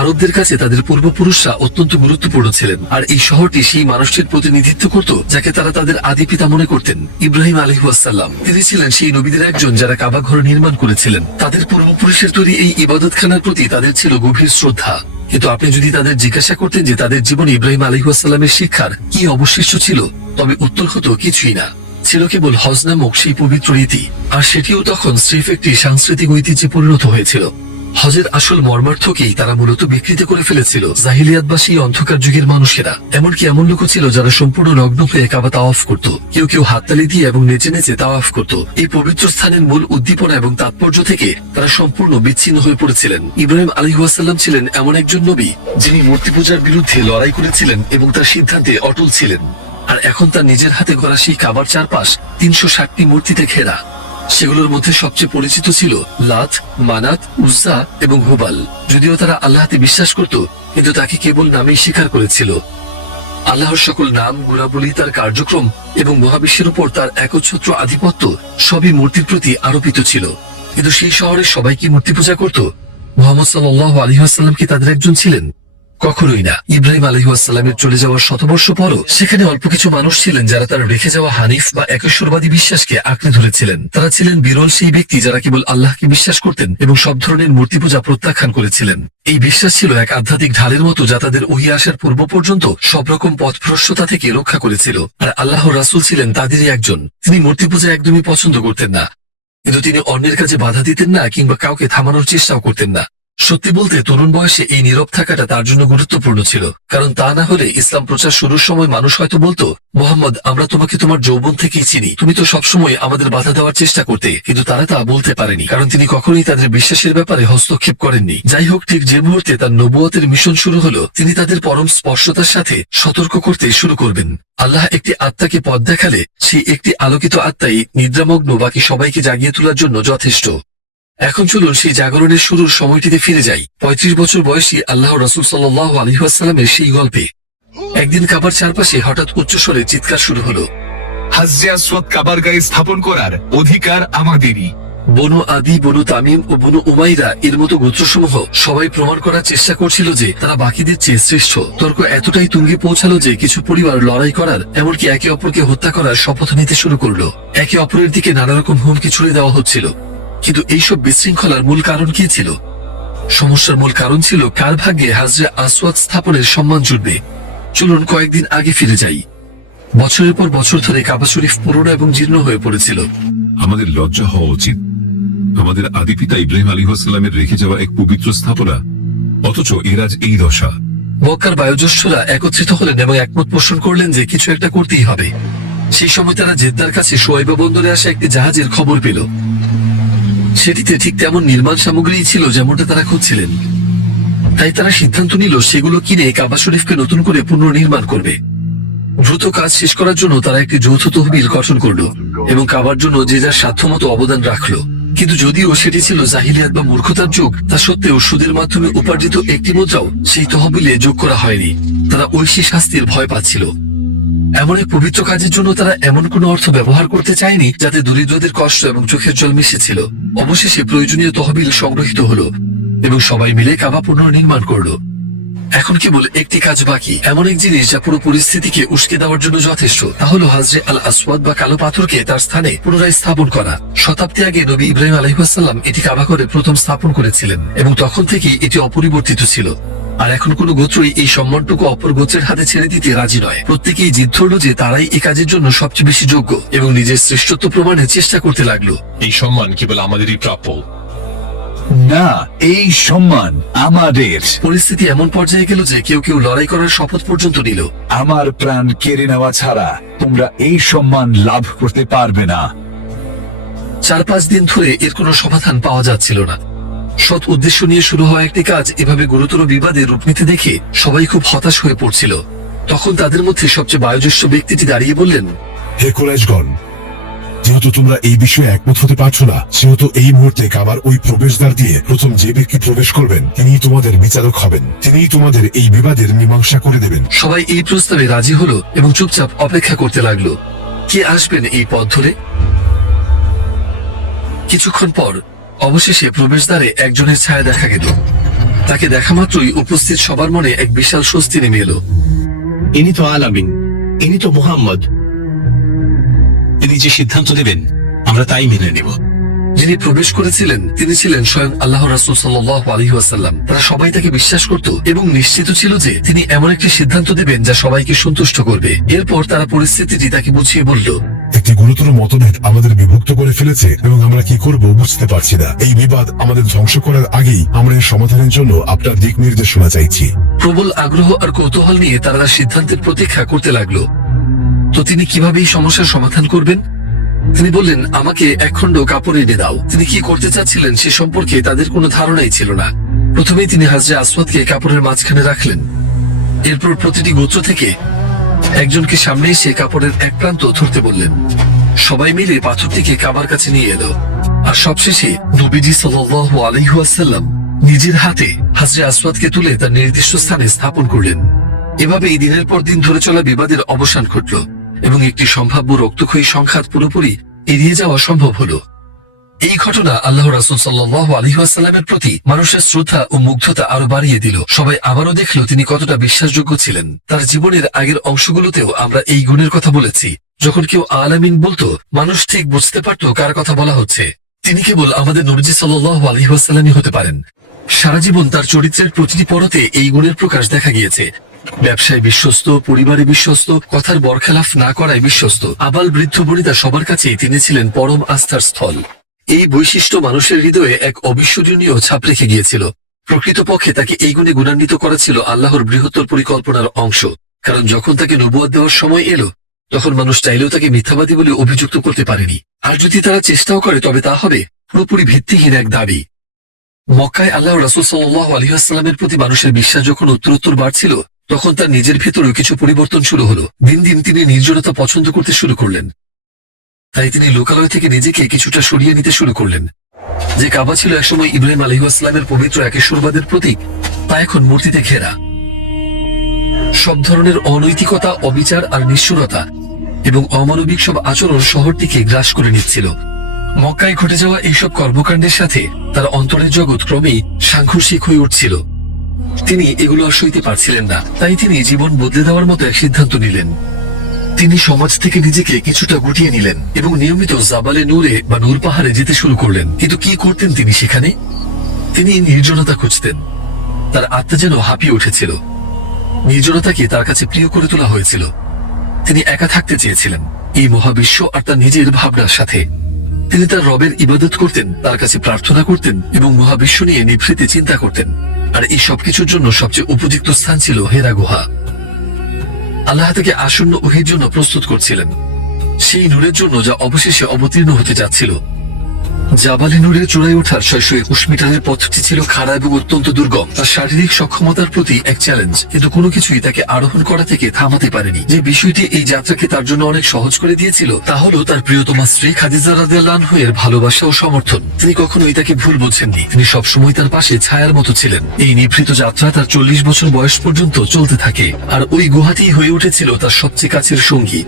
আরবদের কাছে তাদের পূর্বপুরুষরা অত্যন্ত গুরুত্বপূর্ণ ছিলেন, আর এই শহরটি সেই মানুষটির প্রতিনিধিত্ব করত যাকে তারা তাদের আদি পিতা মনে করতেন, ইব্রাহিম আলাইহিসসালাম। তিনি ছিলেন সেই নবীদের একজন যারা কাবা ঘর নির্মাণ করেছিলেন। তাদের পূর্বপুরুষের তৈরি এই ইবাদতখানার প্রতি তাদের ছিল গভীর শ্রদ্ধা। কিন্তু আপনি যদি তাদের জিজ্ঞাসা করতেন যে তাদের জীবনে ইব্রাহিম আলাইহিসসালামের শিক্ষার কি অবশিষ্ট ছিল, তবে উত্তর হতো কিছুই না। ছিল কেবল হজ নামক সেই পবিত্র রীতি, আর সেটিও তখন স্রেফ একটি সাংস্কৃতিক ঐতিহ্যে পরিণত হয়েছিল। হজের আসল মর্মার্থকেই তারা মূলত বিকৃত করে ফেলেছিল জাহিলিয়াতবাসী অন্ধকার যুগের মানুষেরা। এমনকি এমন লোক ছিল যারা সম্পূর্ণ নগ্ন হয়ে কাবা তাওয়াফ করত, কেউ কেউ হাততালি দিয়ে এবং নেচে নেচে তাওয়াফ করত। এই পবিত্র স্থানের মূল উদ্দীপনা এবং তাৎপর্য থেকে তারা সম্পূর্ণ বিচ্ছিন্ন হয়ে পড়েছিলেন। ইব্রাহিম আলাইহিসসালাম ছিলেন এমন একজন নবী যিনি মূর্তি পূজার বিরুদ্ধে লড়াই করেছিলেন এবং তার সিদ্ধান্তে অটল ছিলেন। আর এখন তার নিজের হাতে গড়া সেই কাবার চারপাশ 360টি মূর্তিতে ঘেরা। সেগুলোর মধ্যে সবচেয়ে পরিচিত ছিল লাত, মানাত, উজ্জা এবং হুবাল। যদিও তারা আল্লাহতে বিশ্বাস করত, কিন্তু তাকে কেবল নামেই স্বীকার করেছিল। আল্লাহর সকল নাম, গুণাবলী, তার কার্যক্রম এবং মহাবিশ্বের উপর তার একচ্ছত্র আধিপত্য সবই মূর্তির প্রতি আরোপিত ছিল। কিন্তু সেই শহরের সবাই কি মূর্তি পূজা করত? মুহাম্মদ সাল্লাল্লাহু আলাইহি ওয়াসাল্লাম কি তাদের একজন ছিলেন? কখনোই না। ইব্রাহিম আলাইহিসসালামের চলে যাওয়ার শতবর্ষ পরও সেখানে অল্প কিছু মানুষ ছিলেন যারা তার রেখে যাওয়া হানিফ বা একেশ্বরবাদী বিশ্বাসকে আঁকড়ে ধরেছিলেন। তারা ছিলেন বিরল সেই ব্যক্তি যারা কেবল আল্লাহকে বিশ্বাস করতেন এবং সব ধরনের মূর্তি পূজা প্রত্যাখ্যান করেছিলেন। এই বিশ্বাস ছিল এক আধ্যাত্মিক ঢালের মতো যা তাদের ওহী আসার পূর্ব পর্যন্ত সব রকম পথভ্রষ্টতা থেকে রক্ষা করেছিল। আর আল্লাহর রাসূল ছিলেন তাদেরই একজন। তিনি মূর্তি পূজা একদমই পছন্দ করতেন না, কিন্তু তিনি অন্যের কাছে বাধা দিতেন না কিংবা কাউকে থামানোর চেষ্টাও করতেন না। সত্যি বলতে তরুণ বয়সে এই নীরব থাকাটা তার জন্য গুরুত্বপূর্ণ ছিল, কারণ তা না হলে ইসলাম প্রচার শুরুর সময় মানুষ হয়তো বলতো, মোহাম্মদ, আমরা তোমাকে তোমার যৌবন থেকেই চিনি, তুমি তো সবসময় আমাদের বাধা দেওয়ার চেষ্টা করতে। কিন্তু তারা তা বলতে পারেনি, কারণ তিনি কখনোই তাদের বিশ্বাসের ব্যাপারে হস্তক্ষেপ করেননি। যাই হোক, ঠিক যে মুহূর্তে তার নবুয়তের মিশন শুরু হলো, তিনি তাদের পরম স্পষ্টতার সাথে সতর্ক করতে শুরু করবেন। আল্লাহ একটি আত্মাকে পথ দেখালে সেই একটি আলোকিত আত্মাই নিদ্রামগ্ন বাকি সবাইকে জাগিয়ে তোলার জন্য যথেষ্ট। এখন চলুন সেই জাগরণের শুরুর সময়টিতে ফিরে যাই। 35 বছর বয়সী আল্লাহ রাসূল সাল্লাল্লাহু আলাইহি ওয়াসাল্লামের সেই গল্পে। একদিন কাবার চারপাশে হঠাৎ উচ্চস্বরে চিৎকার শুরু হলো, হাজরে আসওয়াদ কাবার গায়ে স্থাপন করার অধিকার আমাদেরই। বনু আদি, বনু তামিম ও বনু উমাইরা এর মতো গোত্রসমূহ সবাই প্রমাণ করার চেষ্টা করছিল যে তারা বাকিদের চেয়ে শ্রেষ্ঠ। তর্ক এতটাই তুঙ্গে পৌঁছালো যে কিছু পরিবার লড়াই করার, এমনকি একে অপরকে হত্যা করার শপথ নিতে শুরু করলো। একে অপরের দিকে নানা রকম হুমকি ছুড়ে দেওয়া হচ্ছিল। কিন্তু এইসব বিশৃঙ্খলার মূল কারণ কি ছিল? সমস্যার মূল কারণ ছিল কার ভাগ্যে হাজরে আসওয়াদ স্থাপনের সম্মান জুটবে। চলুন কয়েকদিন আগে ফিরে যাই। বছরের পর বছর ধরে কাবা শরীফ পুরনো এবং জীর্ণ হয়ে পড়েছিল। আমাদের লজ্জা হওয়া উচিত। আমাদের আদিপিতা ইব্রাহিম আলাইহিসসালামের রেখে যাওয়া এক পবিত্র স্থাপনা, অথচ এর আজ এই দশা। মক্কার বয়োজ্যেষ্ঠরা একত্রিত হলেন এবং একমত পোষণ করলেন যে কিছু একটা করতেই হবে। সেই সময় তারা জেদ্দার কাছে শুয়াইবা বন্দরে আসা একটি জাহাজের খবর পেল। সেটিতে ঠিক তেমন নির্মাণ সামগ্রী ছিল যেমনটা তারা খুঁজছিলেন। তাই তারা সিদ্ধান্ত নিল সেগুলো কিনে কাবা শরীফকে নতুন করে পুনর্নির্মাণ করবে। দ্রুত কাজ শেষ করার জন্য তারা একটি যৌথ তহবিল গঠন করলো এবং কাবার জন্য যে যার সাধ্যমতো অবদান রাখলো। কিন্তু যদিও সেটি ছিল জাহিলিয়াত বা মূর্খতার যুগ, তা সত্ত্বেও সুদের মাধ্যমে উপার্জিত একটি মুদ্রাও সেই তহবিলে যোগ করা হয়নি। তারা ঐশী শাস্তির ভয় পাচ্ছিল। এমন এক পবিত্র কাজের জন্য তারা এমন কোনো অর্থ ব্যবহার করতে চায়নি যাতে দরিদ্রদের কষ্ট এবং চোখের জল মিশেছিল। অবশেষে প্রয়োজনীয় তহবিল সংগ্রহিত হলো এবং সবাই মিলে কাবা পুনর্নির্মাণ করলো। এখন কেবল একটি কাজ বাকি, এমন এক জিনিস যা পুরো পরিস্থিতিকে উস্কে দেওয়ার জন্য যথেষ্ট। তা হলো হাজরে আল আসওয়াদ বা কালো পাথরকে তার স্থানে পুনরায় স্থাপন করা। শতাব্দী আগে নবী ইব্রাহিম আলাইহিসসালাম এটি কাবা ঘরে প্রথম স্থাপন করেছিলেন এবং তখন থেকেই এটি অপরিবর্তিত ছিল। আর এখন কোন গোত্রই এই সম্মানটুকু অপর গোত্রের হাতে ছেড়ে দিতে রাজি নয়। প্রত্যেকেই জিদ ধরল যে তারাই এই কাজের জন্য সবচেয়ে বেশি যোগ্য এবং নিজের শ্রেষ্ঠত্ব প্রমাণের চেষ্টা করতে লাগলো। এই সম্মান কেবল আমাদেরই প্রাপ্য। না, এই সম্মান আমাদের। পরিস্থিতি এমন পর্যায়ে গেল যে কেউ কেউ লড়াই করার শপথ পর্যন্ত নিল। আমার প্রাণ কেড়ে নেওয়া ছাড়া তোমরা এই সম্মান লাভ করতে পারবে না। 4-5 দিন ধরে এর কোনো সমাধান পাওয়া যাচ্ছিল না। সৎ উদ্দেশ্য নিয়ে শুরু হওয়া একটি কাজ এভাবে গুরুতর বিবাদে রূপ নিতে দেখে সবাই খুব হতাশ হয়ে পড়ছিল। তখন তাদের মধ্যে সবচেয়ে বয়োজ্যেষ্ঠ ব্যক্তিটি দাঁড়িয়ে বললেন, হে কুরাইশগণ, যেহেতু তোমরা এই বিষয়ে একমত হতে পারছো না, সেহেতু এই মুহূর্তে কাবার ওই প্রবেশদ্বার দিয়ে প্রথম যে ব্যক্তি প্রবেশ করবেন তিনিই তোমাদের বিচারক হবেন। তিনিই তোমাদের এই বিবাদের মীমাংসা করে দেবেন। সবাই এই প্রস্তাবে রাজি হলো এবং চুপচাপ অপেক্ষা করতে লাগলো কে আসবেন এই পথ ধরে। কিছুক্ষণ পর অবশেষে প্রবেশদ্বারে একজনের ছায়া দেখা গেল। তাকে দেখা মাত্রই উপস্থিত সবার মনে এক বিশাল স্বস্তি নেমে এলো। ইনি তো আলামিন, ইনি তো মুহাম্মদ। তিনি যে সিদ্ধান্ত নেবেন আমরা তাই মেনে নেব। যিনি প্রবেশ করেছিলেন তিনি ছিলেন স্বয়ং আল্লাহ রাসূল সাল্লাল্লাহু আলাইহি ওয়াসাল্লাম। তারা সবাই তাকে বিশ্বাস করত এবং নিশ্চিত ছিল যে তিনি এমন একটি সিদ্ধান্ত দেবেন যা সবাইকে সন্তুষ্ট করবে। এরপর তারা পরিস্থিতিটি তাকে বুঝিয়ে বলল, একটি গুরুতর মতভেদ আমাদের বিভক্ত করে ফেলেছে এবং আমরা কি করব বুঝতে পারছি না। এই বিবাদ আমাদের ধ্বংস করার আগেই আমরা এর সমাধানের জন্য আপনার দিক নির্দেশনা চাইছি। প্রবল আগ্রহ আর কৌতূহল নিয়ে তারা সিদ্ধান্তের প্রতীক্ষা করতে লাগলো। তো তিনি কিভাবে এই সমস্যার সমাধান করবেন? তিনি বললেন, আমাকে এক খণ্ড কাপড় এনে দাও। তিনি কি করতে চাচ্ছিলেন সে সম্পর্কে তাদের কোনো ধারণাই ছিল না। প্রথমেই তিনি হাজরে আসওয়াদকে কাপড়ের মাঝখানে রাখলেন। এরপর প্রতিটি গোত্র থেকে একজনকে সামনে এসে কাপড়ের এক প্রান্ত ধরতে বললেন। সবাই মিলে পাথরটিকে কাবার কাছে নিয়ে এলো। আর সবশেষে নবীজি সাল্লাল্লাহু আলাইহি ওয়াসাল্লাম নিজের হাতে হাজরে আসওয়াদকে তুলে তার নির্দিষ্ট স্থানে স্থাপন করলেন। এভাবে এই দিনের পর দিন ধরে চলা বিবাদের অবসান ঘটল এবং একটি সম্ভাব্য রক্তক্ষয়ী সংঘাত পুরোপুরি এড়িয়ে যাওয়া সম্ভব হলো। এই ঘটনা আল্লাহ রাসূল সাল্লাল্লাহু আলাইহি ওয়াসাল্লামের প্রতি মানুষের শ্রদ্ধা ও মুগ্ধতা আরো বাড়িয়ে দিল। সবাই আবারও দেখল তিনি কতটা বিশ্বাসযোগ্য ছিলেন। তার জীবনের আগের অংশগুলোতেও আমরা এই গুণের কথা বলেছি। যখন কেউ আলামিন বলতো, মানুষ ঠিক বুঝতে পারত কার কথা বলা হচ্ছে। তিনি কেবল আমাদের নবীজি সাল্লাল্লাহু আলাইহি ওয়াসাল্লামই হতে পারেন। সারা জীবন তার চরিত্রের প্রতিটি পরতে এই গুণের প্রকাশ দেখা গিয়েছে। ব্যবসায় বিশ্বস্ত, পরিবারে বিশ্বস্ত, কথার বরখেলাফ না করায় বিশ্বস্ত, আবাল বৃদ্ধ বনিতা সবার কাছেই তিনি ছিলেন পরম আস্থার স্থল। এই বৈশিষ্ট্য মানুষের হৃদয়ে এক অবিস্মরণীয় ছাপ রেখে গিয়েছিল। প্রকৃতপক্ষে তাকে এই গুণে গুণান্বিত করা ছিল আল্লাহর বৃহত্তর পরিকল্পনার অংশ। কারণ যখন তাকে নবুয়ত দেওয়ার সময় এলো, তখন মানুষ চাইলেও তাকে মিথ্যাবাদী বলে অভিযুক্ত করতে পারেনি। আর যদি তারা চেষ্টাও করে তবে তা হবে পুরোপুরি ভিত্তিহীন এক দাবি। মক্কায় আল্লাহ রাসূল সাল্লাল্লাহু আলাইহি ওয়াসাল্লামের প্রতি মানুষের বিশ্বাস যখন উত্তরোত্তর বাড়ছিল, তখন তার নিজের ভেতরেও কিছু পরিবর্তন শুরু হলো। দিন দিন তিনি নির্জনতা পছন্দ করতে শুরু করলেন। তাই তিনি লোকালয় থেকে নিজেকে কিছুটা সরিয়ে নিতে শুরু করলেন। যে কাবা ছিল একসময় ইব্রাহিম আলাইহিস সালামের পবিত্র একেশ্বরবাদের প্রতীক, তা এখন মূর্তিতে ঘেরা। সব ধরনের অনৈতিকতা, অবিচার আর নিষ্ঠুরতা এবং অমানবিক সব আচরণ শহরটিকে গ্রাস করে নিচ্ছিল। মক্কায় ঘটে যাওয়া এইসব কর্মকাণ্ডের সাথে তার অন্তরের জগৎ ক্রমেই সাংঘর্ষিক হয়ে উঠছিল। তিনি এগুলো আর সইতে পারছিলেন না। তাই তিনি জীবন বদলে দেওয়ার মতো এক সিদ্ধান্ত নিলেন। তিনি সমাজ থেকে নিজেকে কিছুটা গুটিয়ে নিলেন এবং নিয়মিত জাবালে নূরে বা নূর পাহাড়ে যেতে শুরু করলেন। কিন্তু কি করতেন তিনি সেখানে? তিনি নির্জনতা খুঁজতেন। তার আত্মা যেন হাঁপিয়ে উঠেছিল। নির্জনতাকে তার কাছে প্রিয় করে তোলা হয়েছিল। তিনি একা থাকতে চেয়েছিলেন, এই মহাবিশ্ব আর তার নিজের ভাবনার সাথে। তিনি তার রবের ইবাদত করতেন, তার কাছে প্রার্থনা করতেন এবং মহাবিশ্ব নিয়ে নিভৃতে চিন্তা করতেন। আর এই সবকিছুর জন্য সবচেয়ে উপযুক্ত স্থান ছিল হেরা গুহা। আল্লাহ তাকে আসন্ন ওহীর জন্য প্রস্তুত করছিলেন, সেই নূরের জন্য যা অবশেষে অবতীর্ণ হতে যাচ্ছিল। জাবালে নূরের চূড়ায় ওঠার 621 মিটারের পথটি ছিল খাড়া এবং অত্যন্ত দুর্গম। তার শারীরিক সক্ষমতার প্রতি এক চ্যালেঞ্জ, কিন্তু কোনো কিছুই তাকে আরোহণ করা থেকে থামাতে পারেনি। যে বিষয়টি এই যাত্রাকে তার জন্য অনেক সহজ করে দিয়েছিল তা হলো তার প্রিয়তমা স্ত্রী খাদিজা রাদিয়াল্লাহু আনহা এর ভালোবাসা ও সমর্থন। তিনি কখনোই তাকে ভুল বোঝেননি। তিনি সবসময় তার পাশে ছায়ার মতো ছিলেন। এই নিভৃত যাত্রা তার 40 বছর বয়স পর্যন্ত চলতে থাকে, আর ওই গুহাতেই হয়ে উঠেছিল তার সবচেয়ে কাছের সঙ্গী।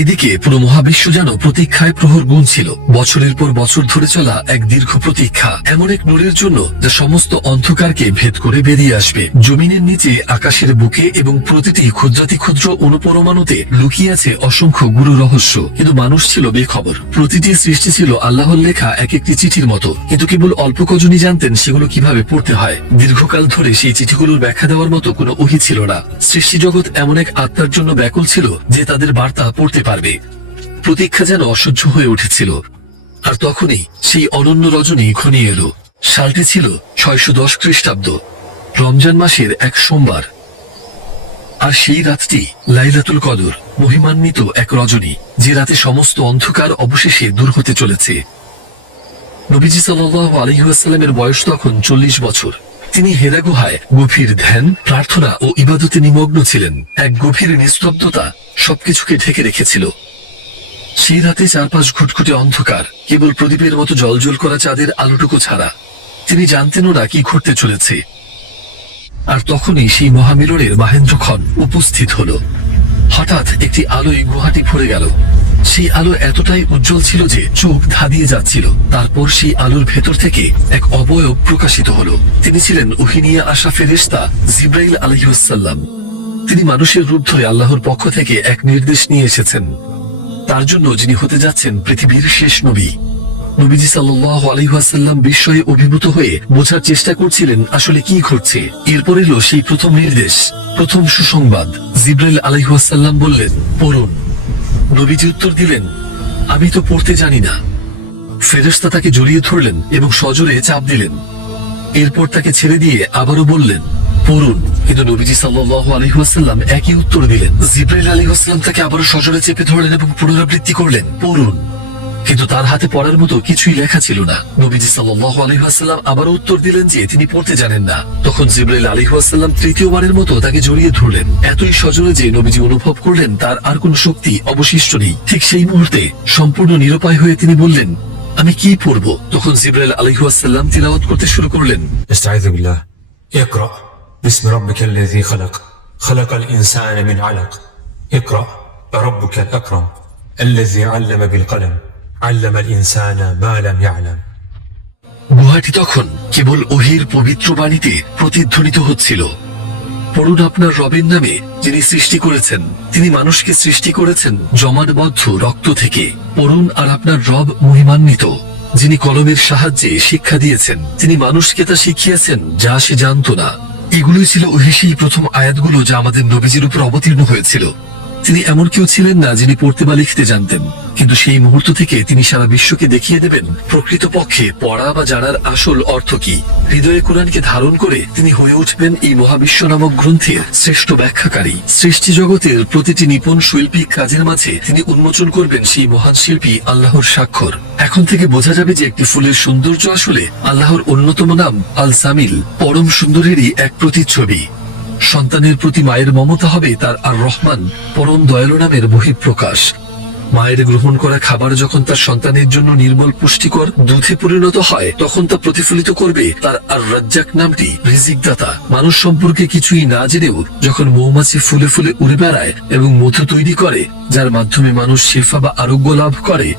এদিকে পুরো মহাবিশ্ব যেন প্রতীক্ষায় প্রহর গুনছিল। বছরের পর বছর ধরে চলা এক দীর্ঘ প্রতীক্ষা, এমন এক নূরের জন্য যা সমস্ত অন্ধকারকে ভেদ করে বেরিয়ে আসবে। জমিনের নিচে, আকাশের বুকে এবং প্রতিটি ক্ষুদ্রাতি ক্ষুদ্র অনুপরমাণুতে লুকিয়ে আছে অসংখ্য গুরু রহস্য। কিন্তু মানুষ ছিল বেখবর। প্রতিটি সৃষ্টি ছিল আল্লাহর লেখা এক একটি চিঠির মতো, কিন্তু কেবল অল্প কজনই জানতেন সেগুলো কিভাবে পড়তে হয়। দীর্ঘকাল ধরে সেই চিঠিগুলোর ব্যাখ্যা দেওয়ার মতো কোনো ওহী ছিল না। সৃষ্টি জগৎ এমন এক আত্মার জন্য ব্যাকুল ছিল যে তাদের বার্তা পড়তে পারবে। প্রতীক্ষা যেন অসহ্য হয়ে উঠেছিল। আর তখনই সেই অনন্য রজনী ঘনিয়ে এলো। সালটি ছিল 610 খ্রিস্টাব্দ, রমজান মাসের এক সোমবার। আর সেই রাতটি লাইলাতুল কদর, মহিমান্বিত এক রজনী, যে রাতে সমস্ত অন্ধকার অবশেষে দূর হতে চলেছে। নবীজি সাল্লাল্লাহু আলাইহি ওয়াসাল্লামের বয়স তখন 40 বছর। তিনি হেরা গুহায় গভীর ধ্যান, প্রার্থনা ও ইবাদতে নিমগ্ন ছিলেন। এক গভীর নিস্তব্ধতা সবকিছুকে ঢেকে রেখেছিল। সেই রাতে চারপাশ ঘুটঘুটে অন্ধকার, কেবল প্রদীপের মতো জ্বলজ্বল করা চাঁদের আলোটুকু ছাড়া। তিনি জানতেনও না কি ঘটতে চলেছে। আর তখনই সেই মহামিলনের মাহেন্দ্রক্ষণ উপস্থিত হলো। হঠাৎ একটি আলোয় গুহাটি ভরে গেল। সেই আলো এতটাই উজ্জ্বল ছিল যে চোখ ধাঁধিয়ে যাচ্ছিল। তারপর সেই আলোর ভেতর থেকে এক অবয়ব প্রকাশিত হলো। তিনি ছিলেন ওহী নিয়ে আসা ফেরেশতা জিবরাইল আলাইহিস সালাম। তিনি মানুষের রূপ ধরে আল্লাহর পক্ষ থেকে এক নির্দেশ নিয়ে এসেছেন, তার জন্য যিনি হতে যাচ্ছেন পৃথিবীর শেষ নবী। নবীজি সাল্লাল্লাহু আলাইহি ওয়াসাল্লাম বিস্ময়ে অভিভূত হয়ে বোঝার চেষ্টা করছিলেন আসলে কি ঘটছে। এরপর এলো সেই প্রথম নির্দেশ, প্রথম সুসংবাদ। জিবরাইল আলাইহিস সালাম বললেন, পড়ুন। নবীজি উত্তর দিলেন, আমি তো পড়তে জানি না। ফেরেশতা তাকে জড়িয়ে ধরলেন এবং সজোরে চাপ দিলেন। এরপর তাকে ছেড়ে দিয়ে আবারও বললেন, পড়ুন। কিন্তু নবীজি সাল্লাল্লাহু আলাইহি ওয়াসাল্লাম একই উত্তর দিলেন। জিবরাইল আলাইহিস সালাম তাকে আবারও সজোরে চেপে ধরলেন এবং পুনরাবৃত্তি করলেন, পড়ুন। কিন্তু তার হাতে পড়ার মতো কিছুই লেখা ছিল না। নবীজি সাল্লাল্লাহু আলাইহি ওয়াসাল্লাম আবারও উত্তর দিলেন যে তিনি পড়তে জানেন না। তখন জিবরাইল আলাইহিস সালাম তৃতীয়বারের মতো তাকে জড়িয়ে ধরলেন, এতই সজোরে যে নবীজি অনুভব করলেন তার আর কোনো শক্তি অবশিষ্ট নেই। ঠিক সেই মুহূর্তে সম্পূর্ণ নিরুপায় হয়ে তিনি বললেন, আমি কি পড়ব? তখন জিবরাইল আলাইহিস সালাম তিলাওয়াত করতে শুরু করলেন, استعيذ بالله اقرأ باسم ربك الذي خلق خلق الإنسان من علق اقرأ ربك الأكرم الذي علم بالقلم علم الإنسان ما لم يعلم। গুহাটি তখন কেবল ওহীর পবিত্র বাণীতে প্রতিধ্বনিত হচ্ছিল। পড়ুন আপনার রবের নামে, যিনি সৃষ্টি করেছেন। তিনি মানুষকে সৃষ্টি করেছেন জমাটবদ্ধ রক্ত থেকে। পড়ুন আর আপনার রব মহিমান্বিত, যিনি কলমের সাহায্যে শিক্ষা দিয়েছেন। তিনি মানুষকে তা শিখিয়েছেন যা সে জানত না। এগুলোই ছিল ওহী সেই প্রথম আয়াতগুলো যা আমাদের নবীজির উপর অবতীর্ণ হয়েছিল। তিনি এমন কেউ ছিলেন না যিনি পড়তে বা লিখতে জানতেন, কিন্তু সেই মুহূর্ত থেকে তিনি সারা বিশ্বকে দেখিয়ে দেবেন প্রকৃতপক্ষে পড়া বা জানার আসল অর্থ কি। হৃদয়ে কোরআনকে ধারণ করে তিনি হয়ে উঠবেন এই মহাবিশ্ব নামক গ্রন্থের শ্রেষ্ঠ ব্যাখ্যাকারী। সৃষ্টি জগতের প্রতিটি নিপুণ শৈল্পিক কাজের মাঝে তিনি উন্মোচন করবেন সেই মহান শিল্পী আল্লাহর স্বাক্ষর। এখন থেকে বোঝা যাবে যে একটি ফুলের সৌন্দর্য আসলে আল্লাহর অন্যতম নাম আল সামিল, পরম সুন্দরেরই এক প্রতিচ্ছবি। সন্তানের প্রতি মায়ের মমতা হবে তার আর রহমান, পরম দয়ালু নামের বহিঃপ্রকাশ। মায়ের গ্রহণ করা খাবার যখন তার সন্তানের জন্য নির্মল পুষ্টিকর দুধে পরিণত হয়, তখন তা প্রতিফলিত করবে তার আর রাজ্জাক নামটি, রিজিকদাতা। মানুষ সম্পর্কে কিছুই না জেনেও যখন মৌমাছি ফুলে ফুলে উড়ে বেড়ায় এবং মধু তৈরি করে, যার মাধ্যমে মানুষ শেফা বা আরোগ্য লাভ করে,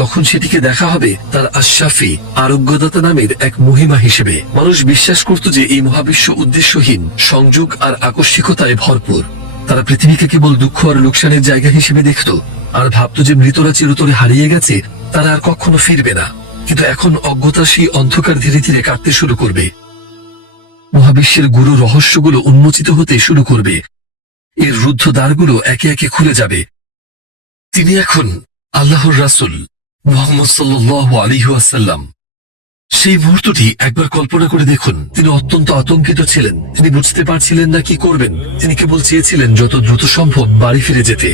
তখন সেটিকে দেখা হবে তার আশরাফি, আরোগ্যদাতা নামের এক মহিমা হিসেবে। মানুষ বিশ্বাস করত যে এই মহাবিশ্ব উদ্দেশ্যহীন, সংযোগ আর আকস্মিকতায় ভরপুর। তারা পৃথিবীকে কেবল দুঃখ আর লোকসানের জায়গা হিসেবে দেখত আর ভাবত যে মৃতরা চিরতরে হারিয়ে গেছে, তারা আর কখনো ফিরবে না। কিন্তু এখন অজ্ঞতার সেই অন্ধকার ধীরে ধীরে কাটতে শুরু করবে। মহাবিশ্বের গুরু রহস্যগুলো উন্মোচিত হতে শুরু করবে। এর রুদ্ধ দ্বারগুলো একে একে খুলে যাবে। তিনি এখন আল্লাহর রাসূল মুহাম্মদ সাল্লাল্লাহু আলাইহি ওয়াসাল্লাম। সেই মুহূর্তটি একবার কল্পনা করে দেখুন। তিনি অত্যন্ত আতঙ্কিত ছিলেন। তিনি বুঝতে পারছিলেন না কি করবেন। তিনি কেবল চেয়েছিলেন যত দ্রুত সম্ভব বাড়ি ফিরে যেতে।